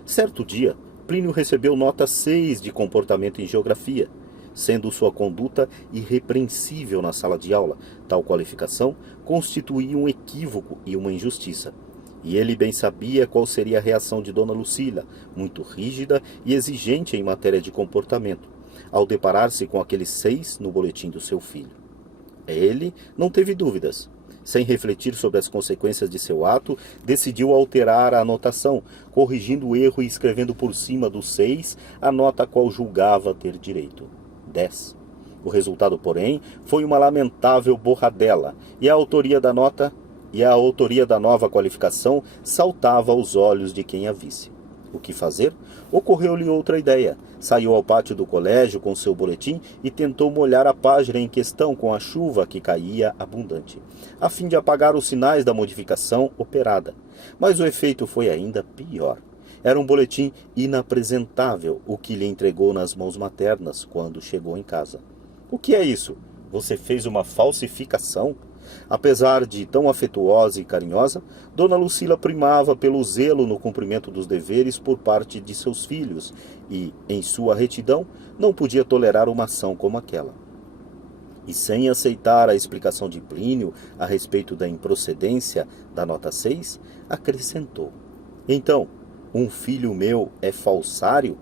Certo dia, Plínio recebeu nota 6 de comportamento em geografia, sendo sua conduta irrepreensível na sala de aula. Tal qualificação constituía um equívoco e uma injustiça. E ele bem sabia qual seria a reação de Dona Lucília, muito rígida e exigente em matéria de comportamento, ao deparar-se com aqueles 6 no boletim do seu filho. Ele não teve dúvidas. Sem refletir sobre as consequências de seu ato, decidiu alterar a anotação, corrigindo o erro e escrevendo por cima do 6 a nota a qual julgava ter direito: 10. O resultado, porém, foi uma lamentável borradela, e a autoria da nova qualificação saltava aos olhos de quem a visse. O que fazer? Ocorreu-lhe outra ideia. Saiu ao pátio do colégio com seu boletim e tentou molhar a página em questão com a chuva que caía abundante, a fim de apagar os sinais da modificação operada. Mas o efeito foi ainda pior. Era um boletim inapresentável, o que lhe entregou nas mãos maternas quando chegou em casa. O que é isso? Você fez uma falsificação? Apesar de tão afetuosa e carinhosa, Dona Lucília primava pelo zelo no cumprimento dos deveres por parte de seus filhos e, em sua retidão, não podia tolerar uma ação como aquela. E sem aceitar a explicação de Plínio a respeito da improcedência da nota 6, acrescentou: então, um filho meu é falsário?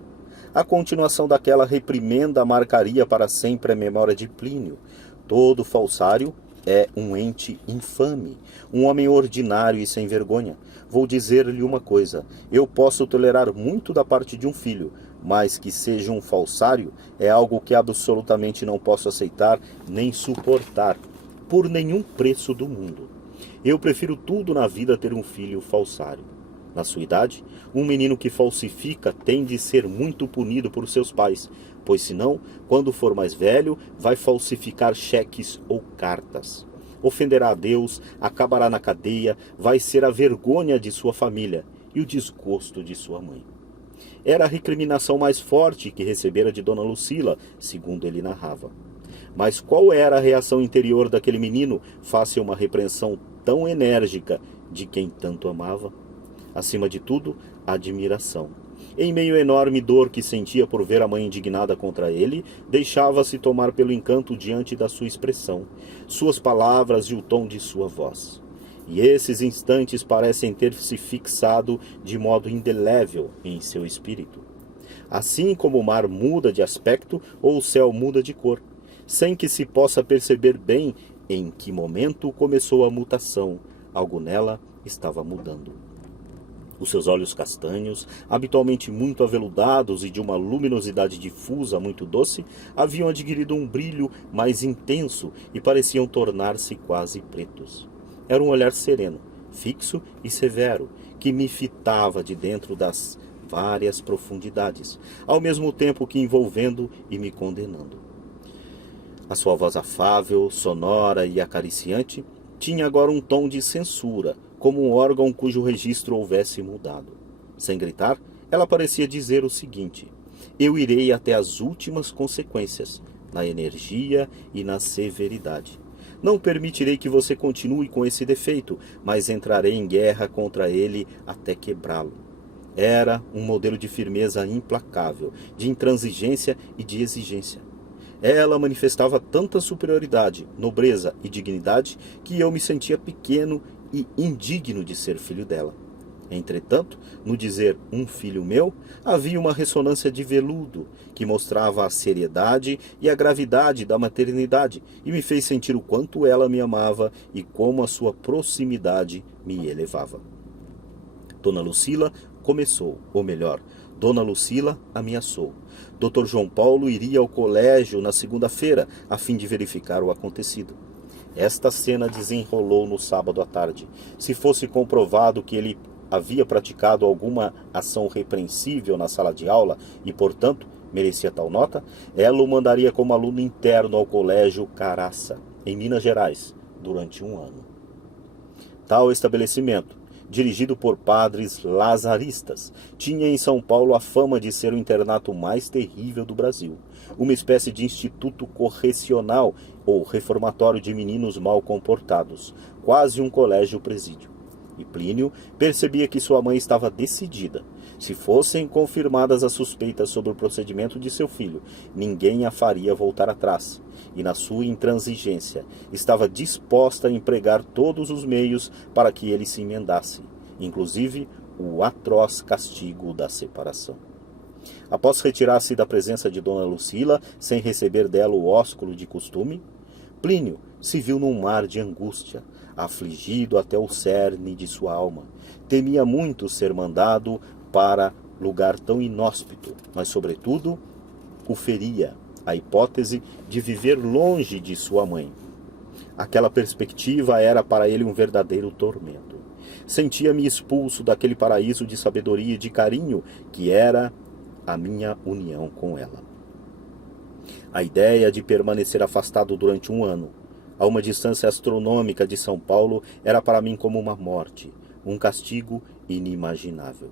A continuação daquela reprimenda marcaria para sempre a memória de Plínio. Todo falsário é um ente infame, um homem ordinário e sem vergonha. Vou dizer-lhe uma coisa: eu posso tolerar muito da parte de um filho, mas que seja um falsário é algo que absolutamente não posso aceitar nem suportar, por nenhum preço do mundo. Eu prefiro tudo na vida ter um filho falsário. Na sua idade, um menino que falsifica tem de ser muito punido por seus pais, pois senão, quando for mais velho, vai falsificar cheques ou cartas. Ofenderá a Deus, acabará na cadeia, vai ser a vergonha de sua família e o desgosto de sua mãe. Era a recriminação mais forte que recebera de Dona Lucila, segundo ele narrava. Mas qual era a reação interior daquele menino face a uma repreensão tão enérgica de quem tanto amava? Acima de tudo, admiração. Em meio à enorme dor que sentia por ver a mãe indignada contra ele, deixava-se tomar pelo encanto diante da sua expressão, suas palavras e o tom de sua voz. E esses instantes parecem ter se fixado de modo indelével em seu espírito. Assim como o mar muda de aspecto ou o céu muda de cor, sem que se possa perceber bem em que momento começou a mutação, algo nela estava mudando. Os seus olhos castanhos, habitualmente muito aveludados e de uma luminosidade difusa muito doce, haviam adquirido um brilho mais intenso e pareciam tornar-se quase pretos. Era um olhar sereno, fixo e severo, que me fitava de dentro das várias profundidades, ao mesmo tempo que envolvendo e me condenando. A sua voz afável, sonora e acariciante tinha agora um tom de censura, como um órgão cujo registro houvesse mudado. Sem gritar, ela parecia dizer o seguinte: eu irei até as últimas consequências, na energia e na severidade. Não permitirei que você continue com esse defeito, mas entrarei em guerra contra ele até quebrá-lo. Era um modelo de firmeza implacável, de intransigência e de exigência. Ela manifestava tanta superioridade, nobreza e dignidade que eu me sentia pequeno e indigno de ser filho dela. Entretanto, no dizer um filho meu, havia uma ressonância de veludo que mostrava a seriedade e a gravidade da maternidade e me fez sentir o quanto ela me amava e como a sua proximidade me elevava. Dona Lucila começou, ou melhor, Dona Lucila ameaçou. Dr. João Paulo iria ao colégio na segunda-feira a fim de verificar o acontecido. Esta cena desenrolou no sábado à tarde. Se fosse comprovado que ele havia praticado alguma ação repreensível na sala de aula e, portanto, merecia tal nota, ela o mandaria como aluno interno ao colégio Caraça, em Minas Gerais, durante um ano. Tal estabelecimento, dirigido por padres lazaristas, tinha em São Paulo a fama de ser o internato mais terrível do Brasil, uma espécie de instituto correcional ou reformatório de meninos mal comportados, quase um colégio-presídio. E Plínio percebia que sua mãe estava decidida. Se fossem confirmadas as suspeitas sobre o procedimento de seu filho, ninguém a faria voltar atrás. E na sua intransigência, estava disposta a empregar todos os meios para que ele se emendasse, inclusive o atroz castigo da separação. Após retirar-se da presença de Dona Lucila, sem receber dela o ósculo de costume, Plínio se viu num mar de angústia, afligido até o cerne de sua alma. Temia muito ser mandado para lugar tão inóspito, mas, sobretudo, o feria a hipótese de viver longe de sua mãe. Aquela perspectiva era para ele um verdadeiro tormento. Sentia-me expulso daquele paraíso de sabedoria e de carinho que era a minha união com ela. A ideia de permanecer afastado durante um ano, a uma distância astronômica de São Paulo, era para mim como uma morte, um castigo inimaginável.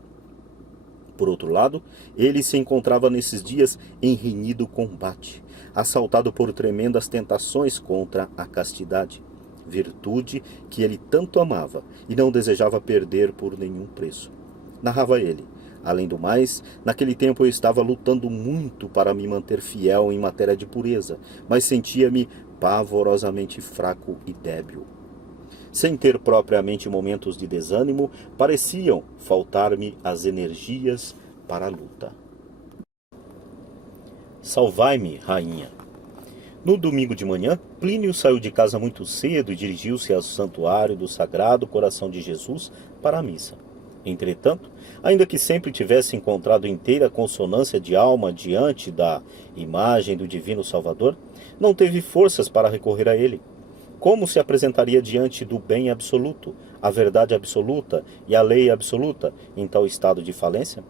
Por outro lado, ele se encontrava nesses dias em renhido combate, assaltado por tremendas tentações contra a castidade, virtude que ele tanto amava e não desejava perder por nenhum preço. Narrava ele: além do mais, naquele tempo eu estava lutando muito para me manter fiel em matéria de pureza, mas sentia-me pavorosamente fraco e débil. Sem ter propriamente momentos de desânimo, pareciam faltar-me as energias para a luta. Salvai-me, rainha. No domingo de manhã, Plínio saiu de casa muito cedo e dirigiu-se ao santuário do Sagrado Coração de Jesus para a missa. Entretanto, ainda que sempre tivesse encontrado inteira consonância de alma diante da imagem do Divino Salvador, não teve forças para recorrer a ele. Como se apresentaria diante do bem absoluto, a verdade absoluta e a lei absoluta em tal estado de falência?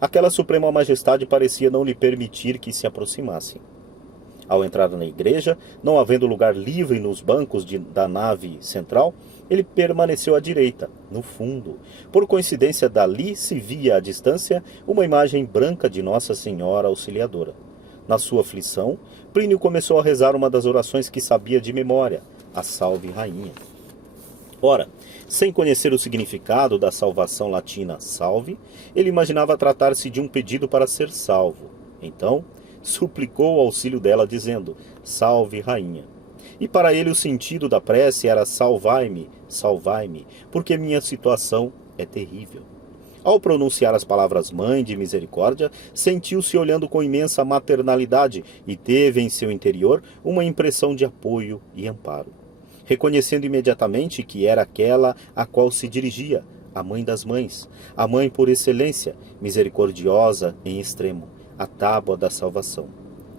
Aquela suprema majestade parecia não lhe permitir que se aproximasse. Ao entrar na igreja, não havendo lugar livre nos bancos da nave central, ele permaneceu à direita, no fundo. Por coincidência, dali se via à distância uma imagem branca de Nossa Senhora Auxiliadora. Na sua aflição, Plínio começou a rezar uma das orações que sabia de memória, a Salve Rainha. Ora, sem conhecer o significado da salvação latina salve, ele imaginava tratar-se de um pedido para ser salvo. Então, suplicou o auxílio dela, dizendo, Salve, Rainha. E para ele o sentido da prece era salvai-me, salvai-me, porque minha situação é terrível. Ao pronunciar as palavras Mãe de Misericórdia, sentiu-se olhando com imensa maternalidade e teve em seu interior uma impressão de apoio e amparo. Reconhecendo imediatamente que era aquela a qual se dirigia, a Mãe das Mães, a Mãe por excelência, misericordiosa em extremo, a tábua da salvação.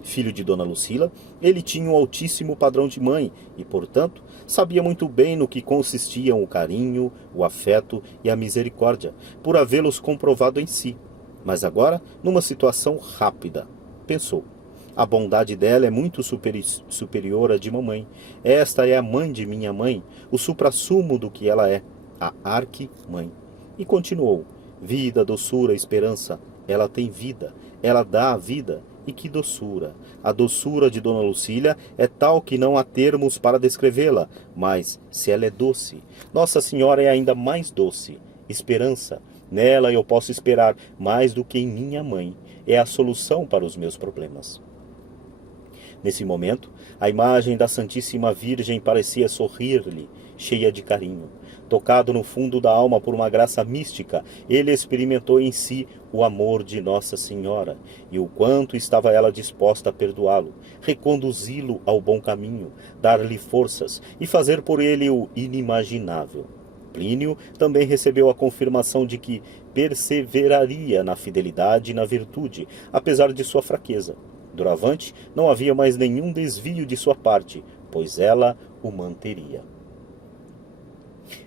Filho de Dona Lucila, ele tinha um altíssimo padrão de mãe e, portanto, sabia muito bem no que consistiam o carinho, o afeto e a misericórdia, por havê-los comprovado em si. Mas agora, numa situação rápida, pensou, a bondade dela é muito superior à de mamãe. Esta é a mãe de minha mãe, o suprassumo do que ela é, a arqui-mãe. E continuou, vida, doçura, esperança, ela tem vida, ela dá a vida, e que doçura! A doçura de Dona Lucília é tal que não há termos para descrevê-la, mas, se ela é doce, Nossa Senhora é ainda mais doce. Esperança, nela eu posso esperar mais do que em minha mãe, é a solução para os meus problemas. Nesse momento, a imagem da Santíssima Virgem parecia sorrir-lhe, cheia de carinho. Tocado no fundo da alma por uma graça mística, ele experimentou em si o amor de Nossa Senhora e o quanto estava ela disposta a perdoá-lo, reconduzi-lo ao bom caminho, dar-lhe forças e fazer por ele o inimaginável. Plínio também recebeu a confirmação de que perseveraria na fidelidade e na virtude, apesar de sua fraqueza. Doravante, não havia mais nenhum desvio de sua parte, pois ela o manteria.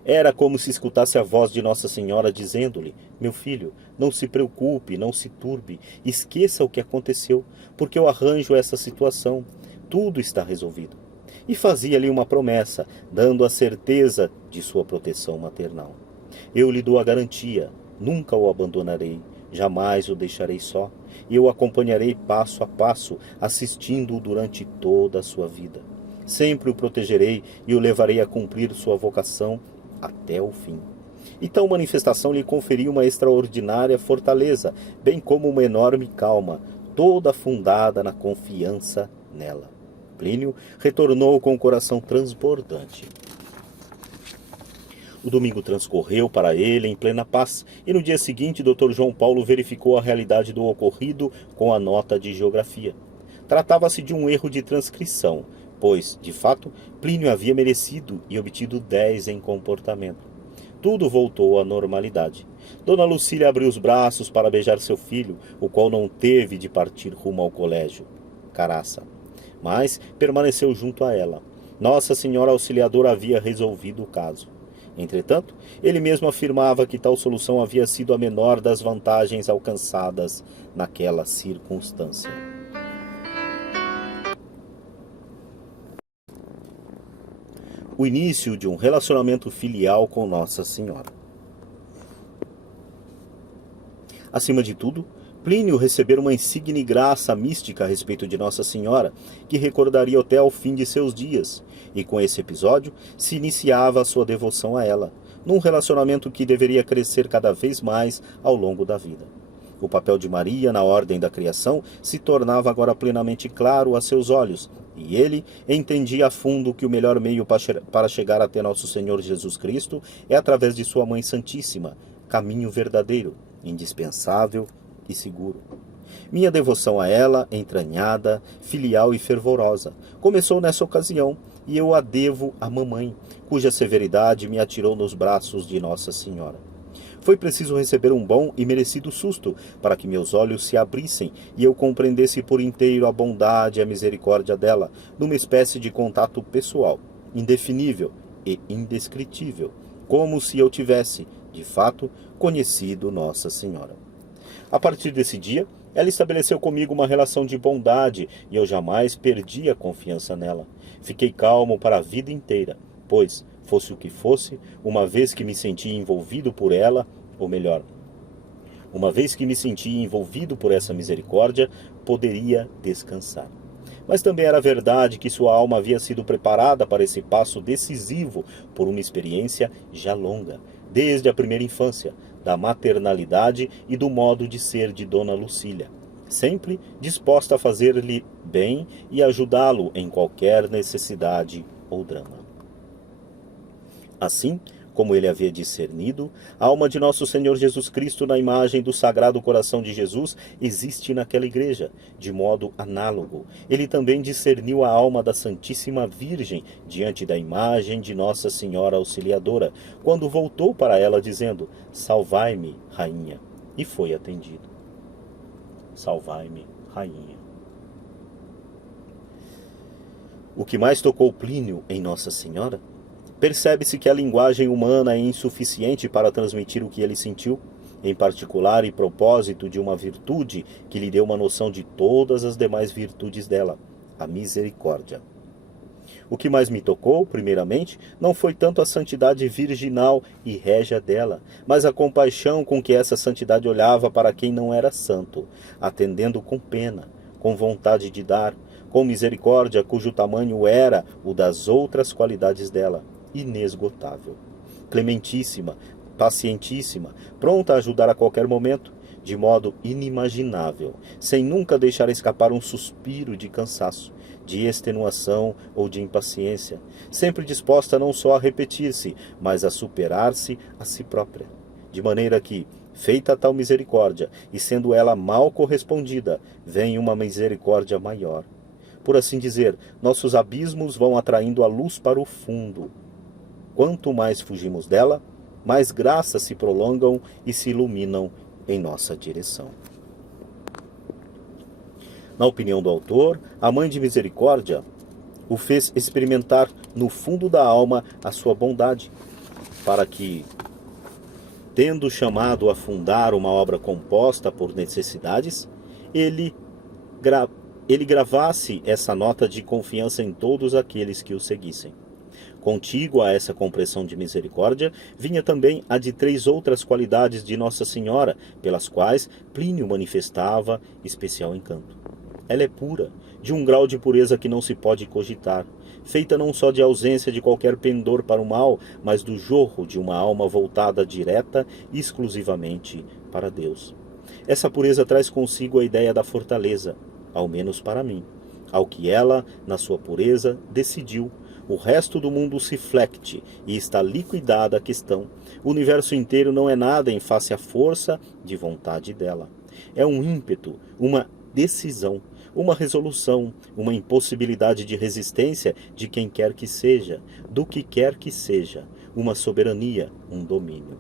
Era como se escutasse a voz de Nossa Senhora dizendo-lhe, meu filho, não se preocupe, não se turbe, esqueça o que aconteceu, porque eu arranjo essa situação, tudo está resolvido. E fazia-lhe uma promessa, dando a certeza de sua proteção maternal. Eu lhe dou a garantia, nunca o abandonarei, jamais o deixarei só, e eu o acompanharei passo a passo, assistindo-o durante toda a sua vida. Sempre o protegerei e o levarei a cumprir sua vocação até o fim. E tal manifestação lhe conferiu uma extraordinária fortaleza, bem como uma enorme calma, toda fundada na confiança nela. Plínio retornou com o coração transbordante. O domingo transcorreu para ele em plena paz, e no dia seguinte Dr. João Paulo verificou a realidade do ocorrido com a nota de geografia. Tratava-se de um erro de transcrição, pois, de fato, Plínio havia merecido e obtido 10 em comportamento. Tudo voltou à normalidade. Dona Lucília abriu os braços para beijar seu filho, o qual não teve de partir rumo ao colégio. Caraça. Mas permaneceu junto a ela. Nossa Senhora Auxiliadora havia resolvido o caso. Entretanto, ele mesmo afirmava que tal solução havia sido a menor das vantagens alcançadas naquela circunstância. O início de um relacionamento filial com Nossa Senhora. Acima de tudo, Plínio recebera uma insigne graça mística a respeito de Nossa Senhora, que recordaria até ao fim de seus dias, e com esse episódio se iniciava a sua devoção a ela, num relacionamento que deveria crescer cada vez mais ao longo da vida. O papel de Maria na ordem da criação se tornava agora plenamente claro a seus olhos, e ele entendia a fundo que o melhor meio para chegar até nosso Senhor Jesus Cristo é através de sua Mãe Santíssima, caminho verdadeiro, indispensável e seguro. Minha devoção a ela, entranhada, filial e fervorosa, começou nessa ocasião, e eu a devo à mamãe, cuja severidade me atirou nos braços de Nossa Senhora. Foi preciso receber um bom e merecido susto para que meus olhos se abrissem e eu compreendesse por inteiro a bondade e a misericórdia dela, numa espécie de contato pessoal, indefinível e indescritível, como se eu tivesse, de fato, conhecido Nossa Senhora. A partir desse dia, ela estabeleceu comigo uma relação de bondade e eu jamais perdi a confiança nela. Fiquei calmo para a vida inteira, pois, fosse o que fosse, uma vez que me senti envolvido por ela, ou melhor, uma vez que me senti envolvido por essa misericórdia, poderia descansar. Mas também era verdade que sua alma havia sido preparada para esse passo decisivo por uma experiência já longa, desde a primeira infância, da maternalidade e do modo de ser de Dona Lucília, sempre disposta a fazer-lhe bem e ajudá-lo em qualquer necessidade ou drama. Assim, como ele havia discernido, a alma de nosso Senhor Jesus Cristo na imagem do Sagrado Coração de Jesus existe naquela igreja, de modo análogo. Ele também discerniu a alma da Santíssima Virgem diante da imagem de Nossa Senhora Auxiliadora, quando voltou para ela dizendo: "Salvai-me, Rainha", e foi atendido. Salvai-me, Rainha. O que mais tocou Plínio em Nossa Senhora? Percebe-se que a linguagem humana é insuficiente para transmitir o que ele sentiu, em particular e propósito de uma virtude que lhe deu uma noção de todas as demais virtudes dela, a misericórdia. O que mais me tocou, primeiramente, não foi tanto a santidade virginal e régia dela, mas a compaixão com que essa santidade olhava para quem não era santo, atendendo com pena, com vontade de dar, com misericórdia cujo tamanho era o das outras qualidades dela, inesgotável. Clementíssima, pacientíssima, pronta a ajudar a qualquer momento, de modo inimaginável, sem nunca deixar escapar um suspiro de cansaço, de extenuação ou de impaciência, sempre disposta não só a repetir-se, mas a superar-se a si própria. De maneira que, feita tal misericórdia, e sendo ela mal correspondida, vem uma misericórdia maior. Por assim dizer, nossos abismos vão atraindo a luz para o fundo. Quanto mais fugimos dela, mais graças se prolongam e se iluminam em nossa direção. Na opinião do autor, a Mãe de Misericórdia o fez experimentar no fundo da alma a sua bondade, para que, tendo chamado a fundar uma obra composta por necessidades, ele gravasse essa nota de confiança em todos aqueles que o seguissem. Contígua a essa compreensão de misericórdia, vinha também a de 3 outras qualidades de Nossa Senhora, pelas quais Plínio manifestava especial encanto. Ela é pura, de um grau de pureza que não se pode cogitar, feita não só de ausência de qualquer pendor para o mal, mas do jorro de uma alma voltada direta e exclusivamente para Deus. Essa pureza traz consigo a ideia da fortaleza, ao menos para mim, ao que ela, na sua pureza, decidiu. O resto do mundo se flecte e está liquidada a questão. O universo inteiro não é nada em face à força de vontade dela. É um ímpeto, uma decisão, uma resolução, uma impossibilidade de resistência de quem quer que seja, do que quer que seja, uma soberania, um domínio.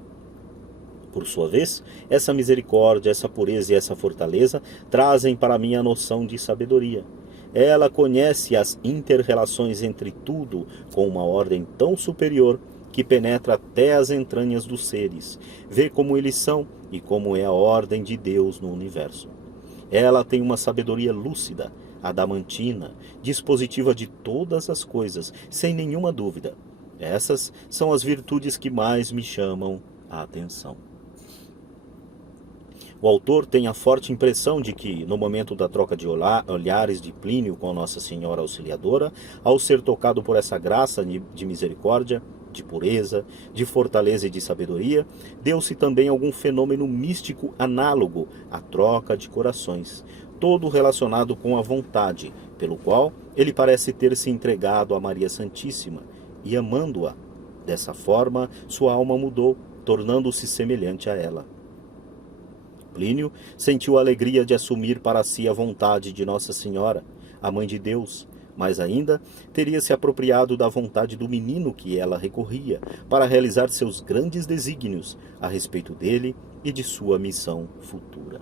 Por sua vez, essa misericórdia, essa pureza e essa fortaleza trazem para mim a noção de sabedoria. Ela conhece as inter-relações entre tudo com uma ordem tão superior que penetra até as entranhas dos seres, vê como eles são e como é a ordem de Deus no universo. Ela tem uma sabedoria lúcida, adamantina, dispositiva de todas as coisas, sem nenhuma dúvida. Essas são as virtudes que mais me chamam a atenção. O autor tem a forte impressão de que, no momento da troca de olhares de Plínio com Nossa Senhora Auxiliadora, ao ser tocado por essa graça de misericórdia, de pureza, de fortaleza e de sabedoria, deu-se também algum fenômeno místico análogo à troca de corações, todo relacionado com a vontade, pelo qual ele parece ter se entregado a Maria Santíssima, e amando-a. Dessa forma, sua alma mudou, tornando-se semelhante a ela. Plínio sentiu a alegria de assumir para si a vontade de Nossa Senhora, a Mãe de Deus, mas ainda teria se apropriado da vontade do menino que ela recorria para realizar seus grandes desígnios a respeito dele e de sua missão futura.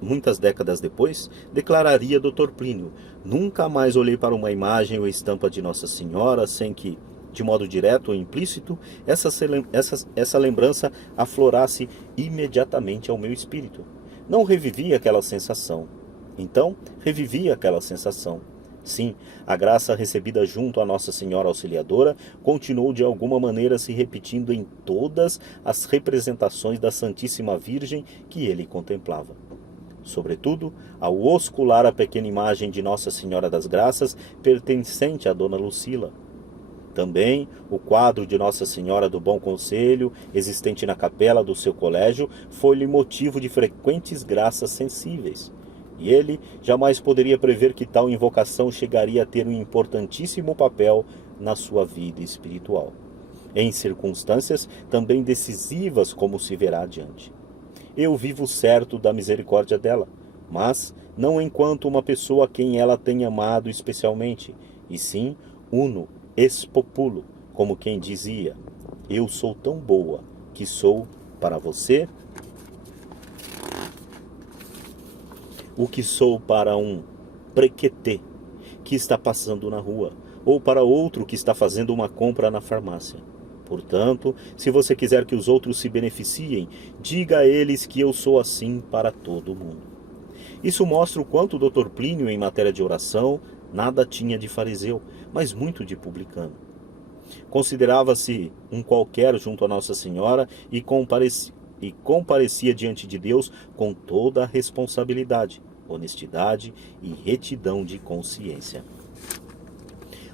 Muitas décadas depois, declararia Dr. Plínio: nunca mais olhei para uma imagem ou estampa de Nossa Senhora sem que, de modo direto ou implícito, essa lembrança aflorasse imediatamente ao meu espírito. Não revivia aquela sensação. Então, revivia aquela sensação. Sim, a graça recebida junto a Nossa Senhora Auxiliadora continuou de alguma maneira se repetindo em todas as representações da Santíssima Virgem que ele contemplava. Sobretudo, ao oscular a pequena imagem de Nossa Senhora das Graças pertencente a Dona Lucila. Também o quadro de Nossa Senhora do Bom Conselho, existente na capela do seu colégio, foi-lhe motivo de frequentes graças sensíveis. E ele jamais poderia prever que tal invocação chegaria a ter um importantíssimo papel na sua vida espiritual, em circunstâncias também decisivas, como se verá adiante. Eu vivo certo da misericórdia dela, mas não enquanto uma pessoa a quem ela tem amado especialmente, e sim uno ex populo, como quem dizia: eu sou tão boa que sou para você o que sou para um prequetê que está passando na rua, ou para outro que está fazendo uma compra na farmácia. Portanto, se você quiser que os outros se beneficiem, diga a eles que eu sou assim para todo mundo. Isso mostra o quanto o Dr. Plínio, em matéria de oração, nada tinha de fariseu, mas muito de publicano. Considerava-se um qualquer junto a Nossa Senhora e comparecia diante de Deus com toda a responsabilidade, honestidade e retidão de consciência.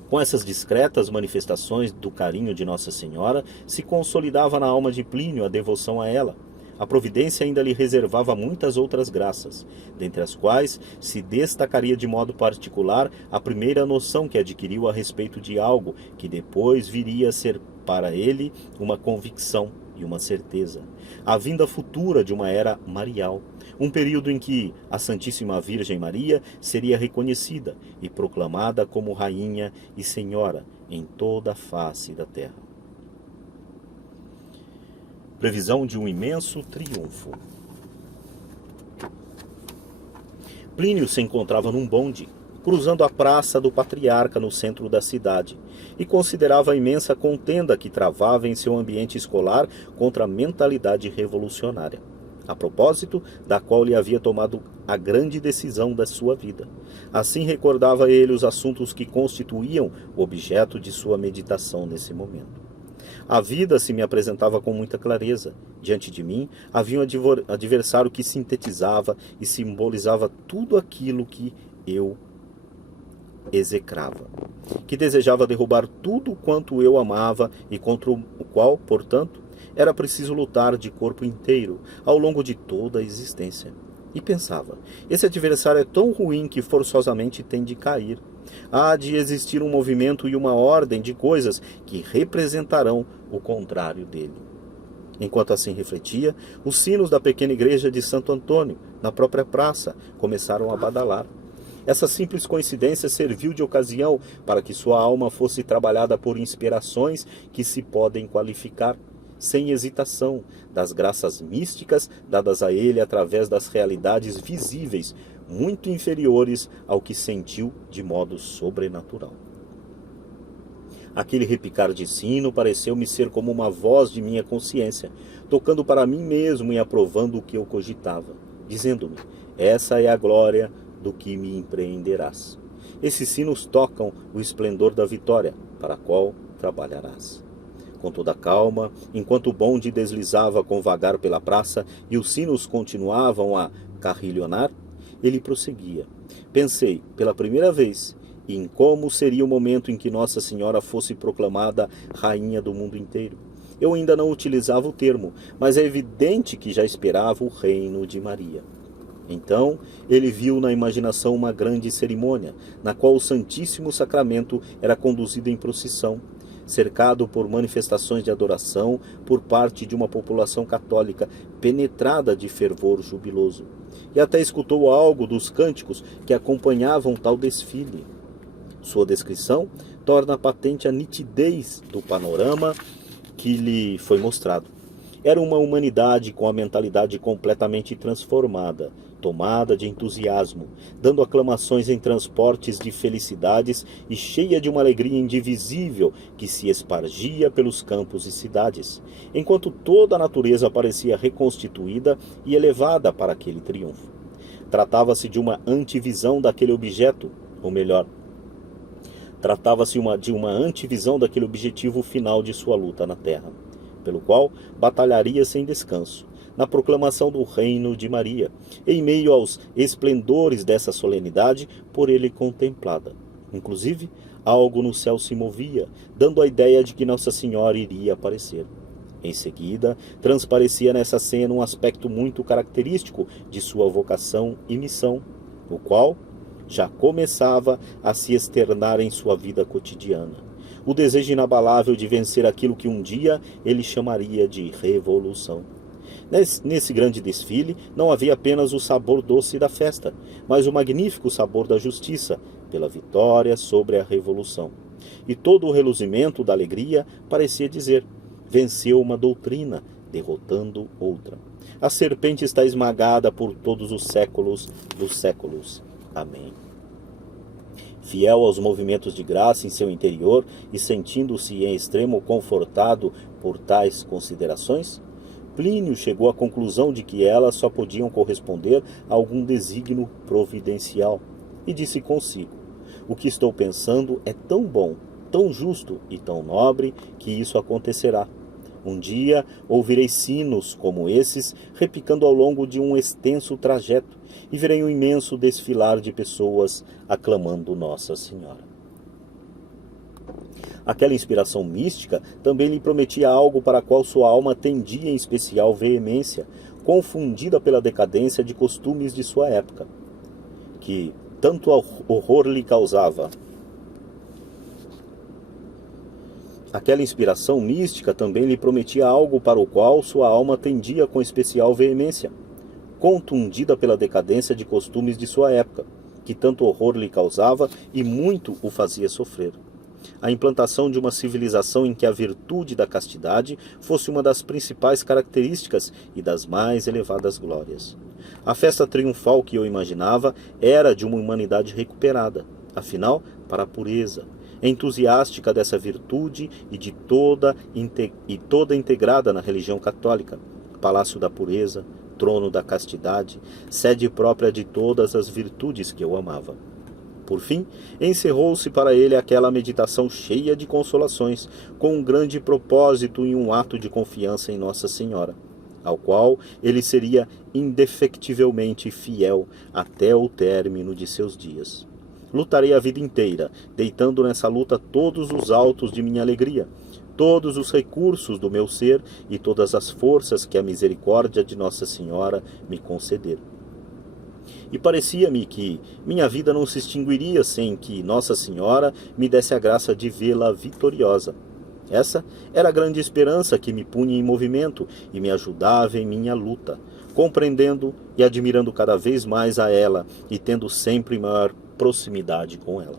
Com essas discretas manifestações do carinho de Nossa Senhora, se consolidava na alma de Plínio a devoção a ela. A providência ainda lhe reservava muitas outras graças, dentre as quais se destacaria de modo particular a primeira noção que adquiriu a respeito de algo que depois viria a ser para ele uma convicção e uma certeza: a vinda futura de uma era marial, um período em que a Santíssima Virgem Maria seria reconhecida e proclamada como Rainha e Senhora em toda a face da terra. Previsão de um imenso triunfo. Plínio se encontrava num bonde, cruzando a Praça do Patriarca no centro da cidade, e considerava a imensa contenda que travava em seu ambiente escolar contra a mentalidade revolucionária, a propósito da qual lhe havia tomado a grande decisão da sua vida. Assim recordava ele os assuntos que constituíam o objeto de sua meditação nesse momento. A vida se me apresentava com muita clareza. Diante de mim havia um adversário que sintetizava e simbolizava tudo aquilo que eu execrava, que desejava derrubar tudo quanto eu amava e contra o qual, portanto, era preciso lutar de corpo inteiro ao longo de toda a existência. E pensava: esse adversário é tão ruim que forçosamente tem de cair. Há de existir um movimento e uma ordem de coisas que representarão o contrário dele. Enquanto assim refletia, os sinos da pequena igreja de Santo Antônio, na própria praça, começaram a badalar. Essa simples coincidência serviu de ocasião para que sua alma fosse trabalhada por inspirações que se podem qualificar, sem hesitação, das graças místicas dadas a ele através das realidades visíveis, muito inferiores ao que sentiu de modo sobrenatural. Aquele repicar de sino pareceu-me ser como uma voz de minha consciência, tocando para mim mesmo e aprovando o que eu cogitava, dizendo-me: essa é a glória do que me empreenderás. Esses sinos tocam o esplendor da vitória, para a qual trabalharás. Com toda calma, enquanto o bonde deslizava com vagar pela praça e os sinos continuavam a carrilhonar, ele prosseguia. Pensei, pela primeira vez, em como seria o momento em que Nossa Senhora fosse proclamada Rainha do mundo inteiro. Eu ainda não utilizava o termo, mas é evidente que já esperava o reino de Maria. Então, ele viu na imaginação uma grande cerimônia, na qual o Santíssimo Sacramento era conduzido em procissão, cercado por manifestações de adoração por parte de uma população católica penetrada de fervor jubiloso. E até escutou algo dos cânticos que acompanhavam tal desfile. Sua descrição torna patente a nitidez do panorama que lhe foi mostrado. Era uma humanidade com a mentalidade completamente transformada, tomada de entusiasmo, dando aclamações em transportes de felicidades e cheia de uma alegria indivisível que se espargia pelos campos e cidades, enquanto toda a natureza parecia reconstituída e elevada para aquele triunfo. Tratava-se de uma antivisão daquele objeto, ou melhor, tratava-se de uma antivisão daquele objetivo final de sua luta na Terra, pelo qual batalharia sem descanso, na proclamação do reino de Maria, em meio aos esplendores dessa solenidade por ele contemplada. Inclusive, algo no céu se movia, dando a ideia de que Nossa Senhora iria aparecer. Em seguida, transparecia nessa cena um aspecto muito característico de sua vocação e missão, o qual já começava a se externar em sua vida cotidiana. O desejo inabalável de vencer aquilo que um dia ele chamaria de revolução. Nesse grande desfile não havia apenas o sabor doce da festa, mas o magnífico sabor da justiça, pela vitória sobre a revolução. E todo o reluzimento da alegria parecia dizer: venceu uma doutrina, derrotando outra. A serpente está esmagada por todos os séculos dos séculos. Amém. Fiel aos movimentos de graça em seu interior e sentindo-se em extremo confortado por tais considerações, Plínio chegou à conclusão de que elas só podiam corresponder a algum desígnio providencial, e disse consigo: o que estou pensando é tão bom, tão justo e tão nobre que isso acontecerá. Um dia ouvirei sinos como esses repicando ao longo de um extenso trajeto, e verei um imenso desfilar de pessoas aclamando Nossa Senhora. Aquela inspiração mística também lhe prometia algo para a qual sua alma tendia em especial veemência, confundida pela decadência de costumes de sua época, que tanto horror lhe causava. Aquela inspiração mística também lhe prometia algo para o qual sua alma tendia com especial veemência, contundida pela decadência de costumes de sua época, que tanto horror lhe causava e muito o fazia sofrer. A implantação de uma civilização em que a virtude da castidade fosse uma das principais características e das mais elevadas glórias. A festa triunfal que eu imaginava era de uma humanidade recuperada, afinal, para a pureza, entusiástica dessa virtude e toda integrada na religião católica, palácio da pureza, trono da castidade, sede própria de todas as virtudes que eu amava. Por fim, encerrou-se para ele aquela meditação cheia de consolações, com um grande propósito e um ato de confiança em Nossa Senhora, ao qual ele seria indefectivelmente fiel até o término de seus dias. Lutarei a vida inteira, deitando nessa luta todos os altos de minha alegria, todos os recursos do meu ser e todas as forças que a misericórdia de Nossa Senhora me conceder. E parecia-me que minha vida não se extinguiria sem que Nossa Senhora me desse a graça de vê-la vitoriosa. Essa era a grande esperança que me punha em movimento e me ajudava em minha luta, compreendendo e admirando cada vez mais a ela e tendo sempre maior proximidade com ela.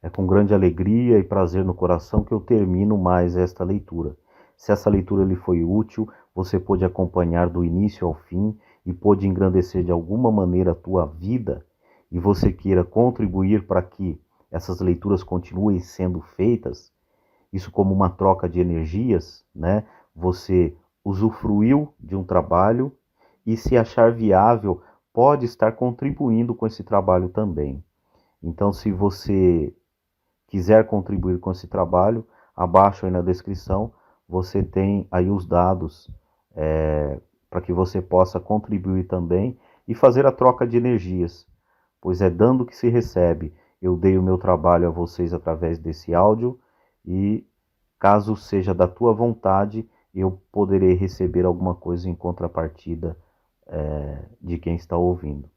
É com grande alegria e prazer no coração que eu termino mais esta leitura. Se essa leitura lhe foi útil, você pôde acompanhar do início ao fim e pôde engrandecer de alguma maneira a tua vida, e você queira contribuir para que essas leituras continuem sendo feitas, isso como uma troca de energias, né? Você usufruiu de um trabalho e, se achar viável, pode estar contribuindo com esse trabalho também. Então, se você quiser contribuir com esse trabalho, abaixo aí na descrição você tem aí os dados para que você possa contribuir também e fazer a troca de energias, pois é dando que se recebe. Eu dei o meu trabalho a vocês através desse áudio e, caso seja da tua vontade, eu poderei receber alguma coisa em contrapartida de quem está ouvindo.